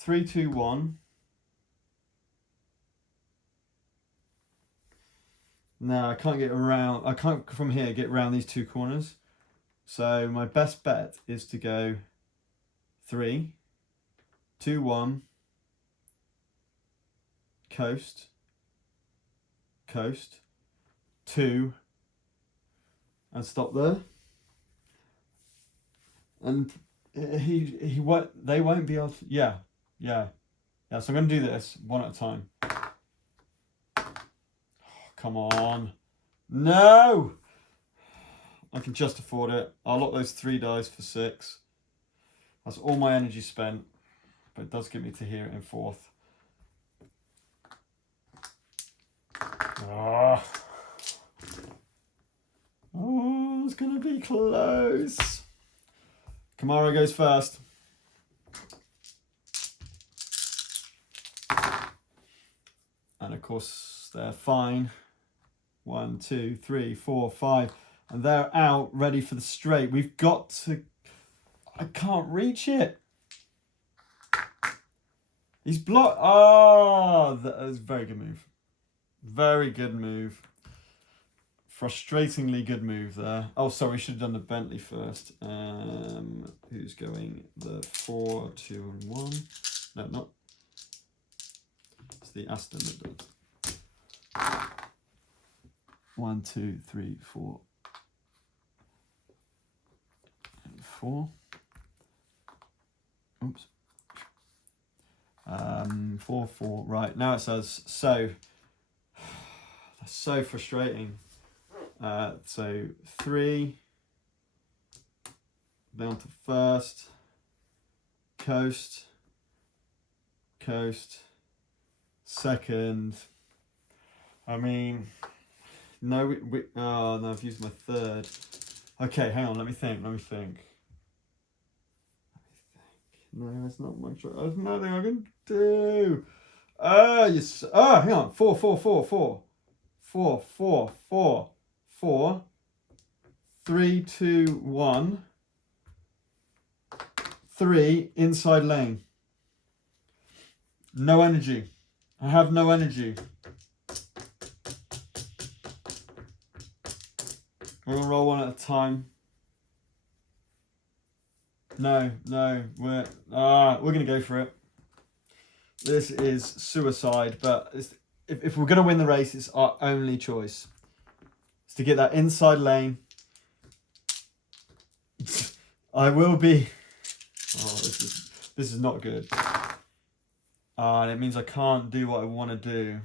3, 2, 1. No, I can't get around. I can't from here get around these two corners. So my best bet is to go 3, 2, 1, coast, coast, 2, and stop there. And he won't. They won't be able to. Yeah. So I'm gonna do this one at a time. Oh, come on, no. I can just afford it. I'll lock those 3 dice for 6. That's all my energy spent, but it does get me to here in 4th. Oh, it's gonna be close. Kamara goes first. And of course, they're fine. 1, 2, 3, 4, 5. And they're out, ready for the straight. We've got to... I can't reach it. He's blocked. Oh, that was a very good move. Very good move. Frustratingly good move there. Oh, sorry, we should have done the Bentley first. Who's going? The 4, 2, and 1. No, not. It's the Aston that does. 1, 2, 3, 4. And 4. Oops. 4, 4. Right, now it says so. That's so frustrating. So 3. Down to first. Coast. Coast. Second. I mean, no, oh no, I've used my 3rd. Okay, hang on, let me think. No, there's not much. There's nothing I can do. Yes. Hang on. 4, 4, 4, 4. 4, 4, 4, 4. 3, 2, 1. 3, inside lane. No energy. I have no energy. We're gonna roll one at a time. No, we're gonna go for it. This is suicide, but if we're gonna win the race, it's our only choice. It's to get that inside lane. I will be. Oh, this is not good. And it means I can't do what I want to do.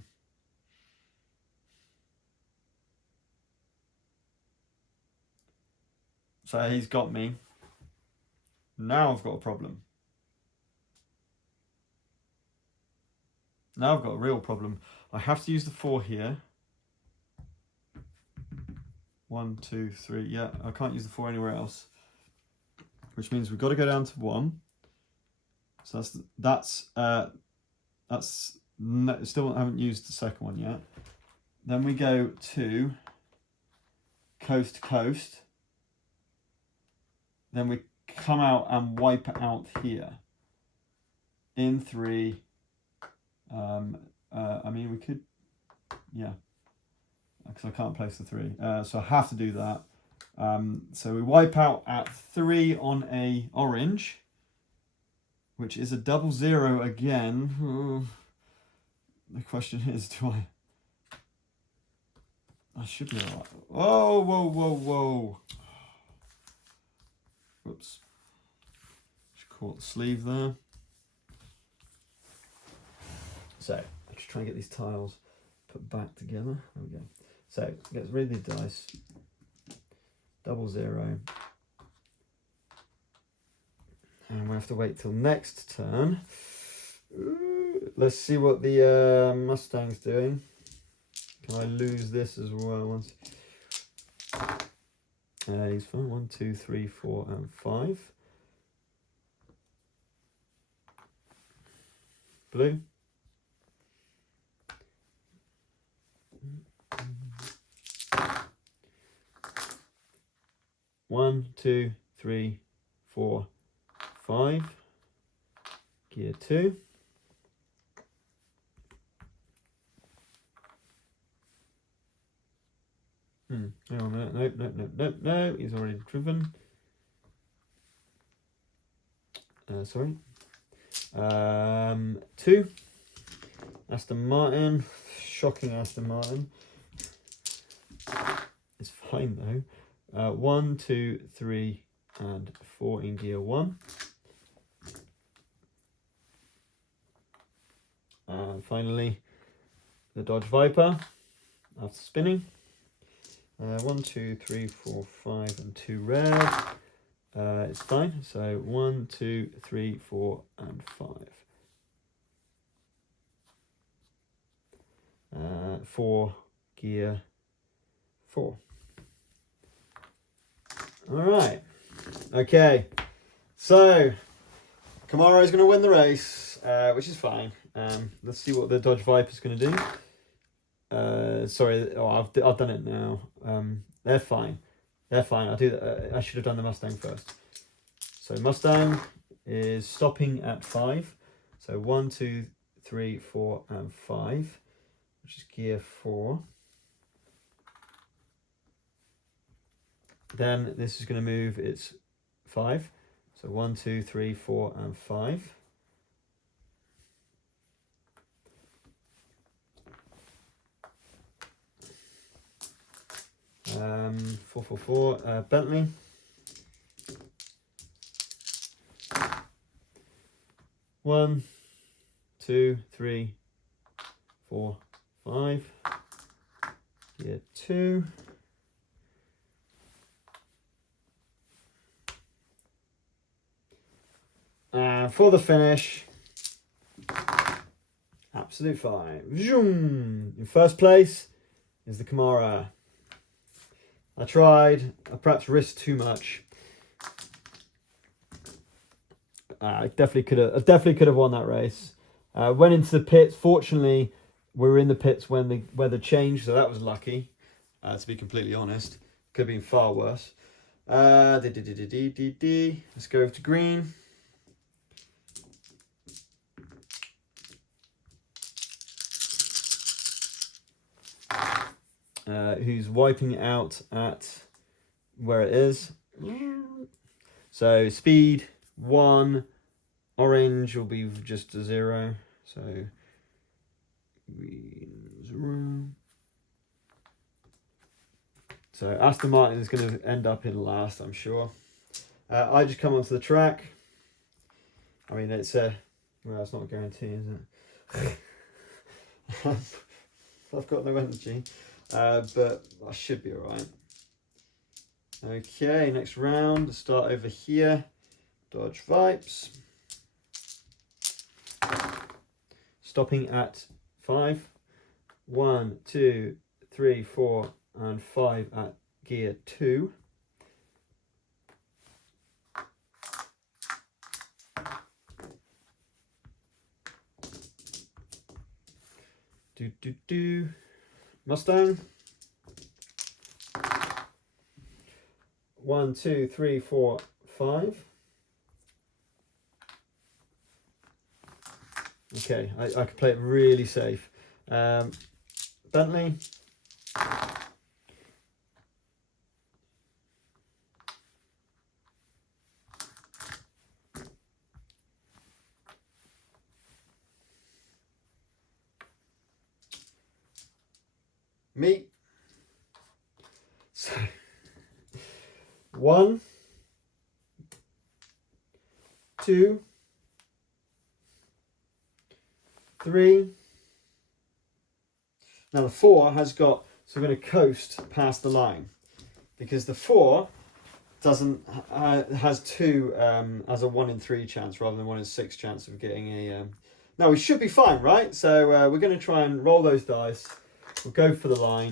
So he's got me. Now I've got a problem. Now I've got a real problem. I have to use the 4 here. 1, 2, 3. Yeah, I can't use the 4 anywhere else. Which means we've got to go down to 1. So still haven't used the second one yet. Then we go to coast to coast. Then we come out and wipe it out here. In 3. I mean, we could, yeah, because I can't place the 3. So I have to do that. So we wipe out at 3 on a orange, which is a 0-0 again. The question is, I should be alright. Oh, whoa. Whoops. Just caught the sleeve there. So, I'm just trying to get these tiles put back together. There we go. So, get rid of the dice. 0-0. And we have to wait till next turn. Let's see what the Mustang's doing. Can I lose this as well? He's fine. 1, 2, 3, 4, and 5. Blue. One, 2, 3, 4, 5. Gear 2. Hang on a minute. No. He's already driven. Sorry. 2. Aston Martin. Shocking Aston Martin. It's fine though. 1, 2, 3, and 4 in gear 1. And finally, the Dodge Viper after spinning. 1, 2, 3, 4, 5, and 2 red. It's fine. So 1, 2, 3, 4, and 5. 4 gear 4. All right. Okay. So Camaro is going to win the race, which is fine. Let's see what the Dodge Viper is going to do. Sorry. Oh, I've done it now. They're fine. They're fine. I should have done the Mustang first. So Mustang is stopping at 5. So 1, 2, 3, 4, and 5, which is gear 4. Then this is going to move its 5. So 1, 2, 3, 4, and 5. Um, 4, 4, 4. Bentley. 1, 2, 3, 4, 5. Gear 2. And for the finish, absolute fine. Zoom! In first place is the Camaro. I tried. I perhaps risked too much. I definitely could have won that race. Went into the pits. Fortunately, we were in the pits when the weather changed, so that was lucky. To be completely honest, could have been far worse. Let's go over to green. Who's wiping out at where it is. So speed 1, orange will be just a 0. So green 0. So Aston Martin is going to end up in last, I'm sure. I just come onto the track. I mean, it's well, it's not a guarantee, is it? I've got no energy. But I should be alright. Okay, next round. Let's start over here. Dodge Vipes. Stopping at 5. 1, 2, 3, 4, and 5 at gear 2. Mustang. 1, 2, 3, 4, 5. Okay, I could play it really safe. Bentley. Me. So 1, 2, 3. Now the 4 has got, so we're going to coast past the line because the 4 doesn't has 2 as a 1 in 3 chance rather than 1 in 6 chance of getting a. No, we should be fine, right? So we're going to try and roll those dice. We'll go for the line,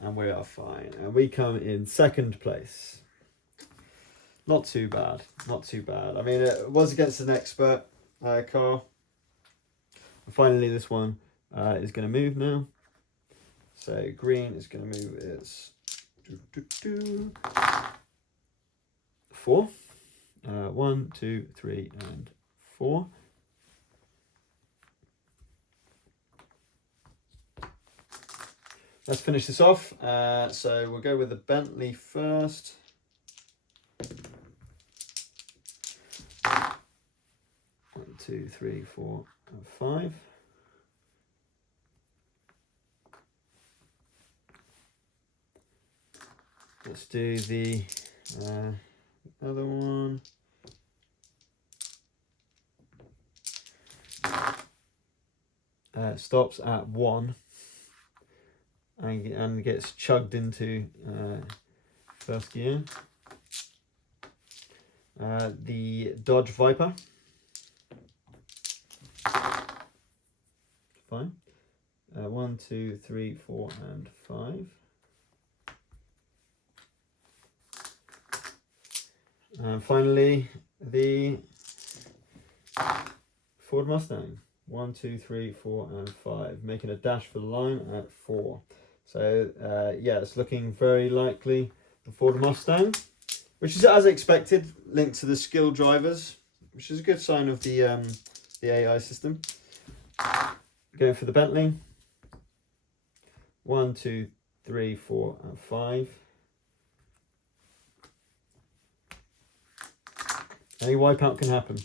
and we are fine. And we come in 2nd place. Not too bad. Not too bad. I mean, it was against an expert car. And finally, this one is going to move now. So green is going to move its 4. 1, 2, 3, and 4. let's finish this off. So we'll go with the Bentley first. 1, 2, 3, 4, and 5. Let's do the other one. Stops at 1 and gets chugged into first gear. The Dodge Viper. Fine. 1, 2, 3, 4, and 5. And finally, the Ford Mustang. 1, 2, 3, 4, and 5. Making a dash for the line at 4. So, yeah, it's looking very likely the Ford Mustang, which is as expected, linked to the skill drivers, which is a good sign of the AI system. Going for the Bentley. 1, 2, 3, 4, and 5. Any wipeout can happen.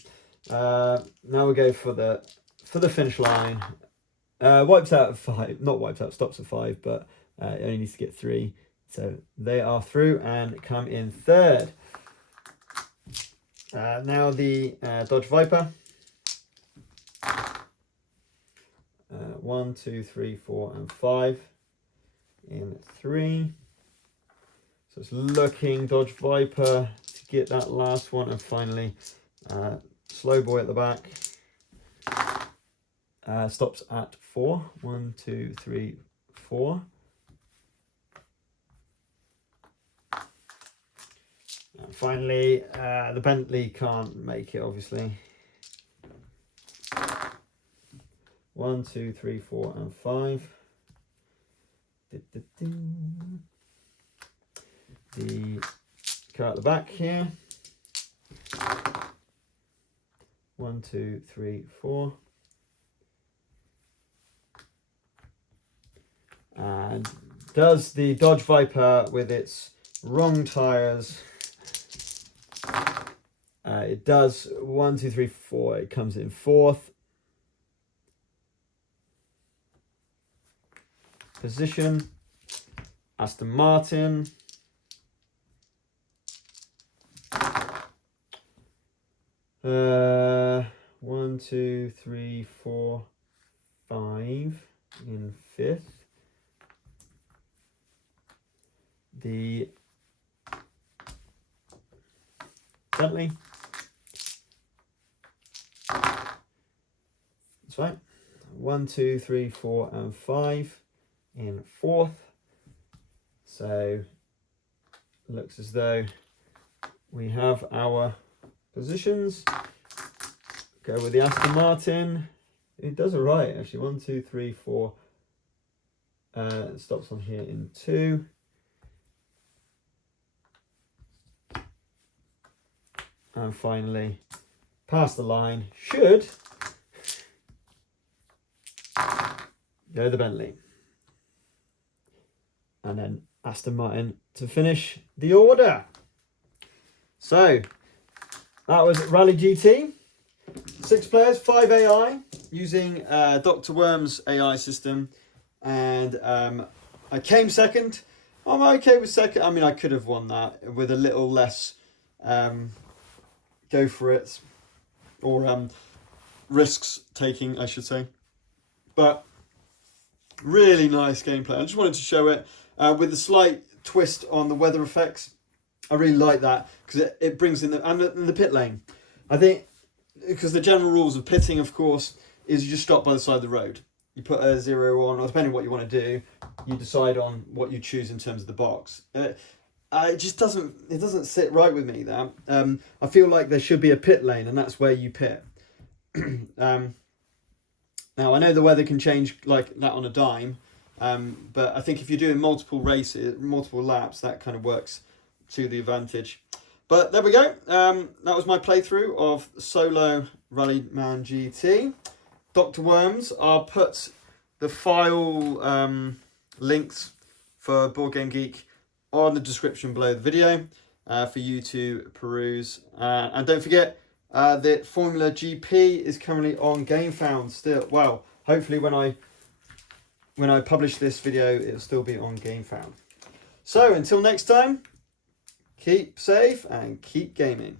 Now we'll go for the finish line. Wipes out at 5, not wipes out, stops at 5, but it only needs to get 3. So they are through and come in third. Now the Dodge Viper. 1, 2, 3, 4, and 5 in 3. So it's looking Dodge Viper to get that last one, and finally Slow Boy at the back. Stops at 4. 1, 2, 3, 4. And finally, the Bentley can't make it, obviously. 1, 2, 3, 4, and 5. The car at the back here. 1, 2, 3, 4. And does the Dodge Viper with its wrong tyres. It does 1, 2, 3, 4. It comes in 4th position. Aston Martin. 1, 2, 3, 4, 5 in 5th. The Bentley. That's right. 1, 2, 3, 4, and 5 in 4th. So looks as though we have our positions. Go with the Aston Martin. It does it right, actually. 1, 2, 3, 4. Stops on here in 2. And finally, past the line, should go the Bentley. And then Aston Martin to finish the order. So, that was Rally GT. 6 players, 5 AI, using Dr. Worm's AI system. And I came second. I'm okay with second. I mean, I could have won that with a little less go for it, or risks taking, I should say. But really nice gameplay. I just wanted to show it with a slight twist on the weather effects. I really like that because it brings in the pit lane. I think because the general rules of pitting, of course, is you just stop by the side of the road. You put a 0 on, or depending on what you want to do, you decide on what you choose in terms of the box. It just doesn't sit right with me, that. I feel like there should be a pit lane, and that's where you pit. Now, I know the weather can change like that on a dime, but I think if you're doing multiple races, multiple laps, that kind of works to the advantage. But there we go. That was my playthrough of Solo Rallyman GT. Dr. Worms, I'll put the file links for Board Game Geek on the description below the video for you to peruse. And don't forget that Formula GP is currently on GameFound still. Well, hopefully when I publish this video, it'll still be on GameFound. So until next time, keep safe and keep gaming.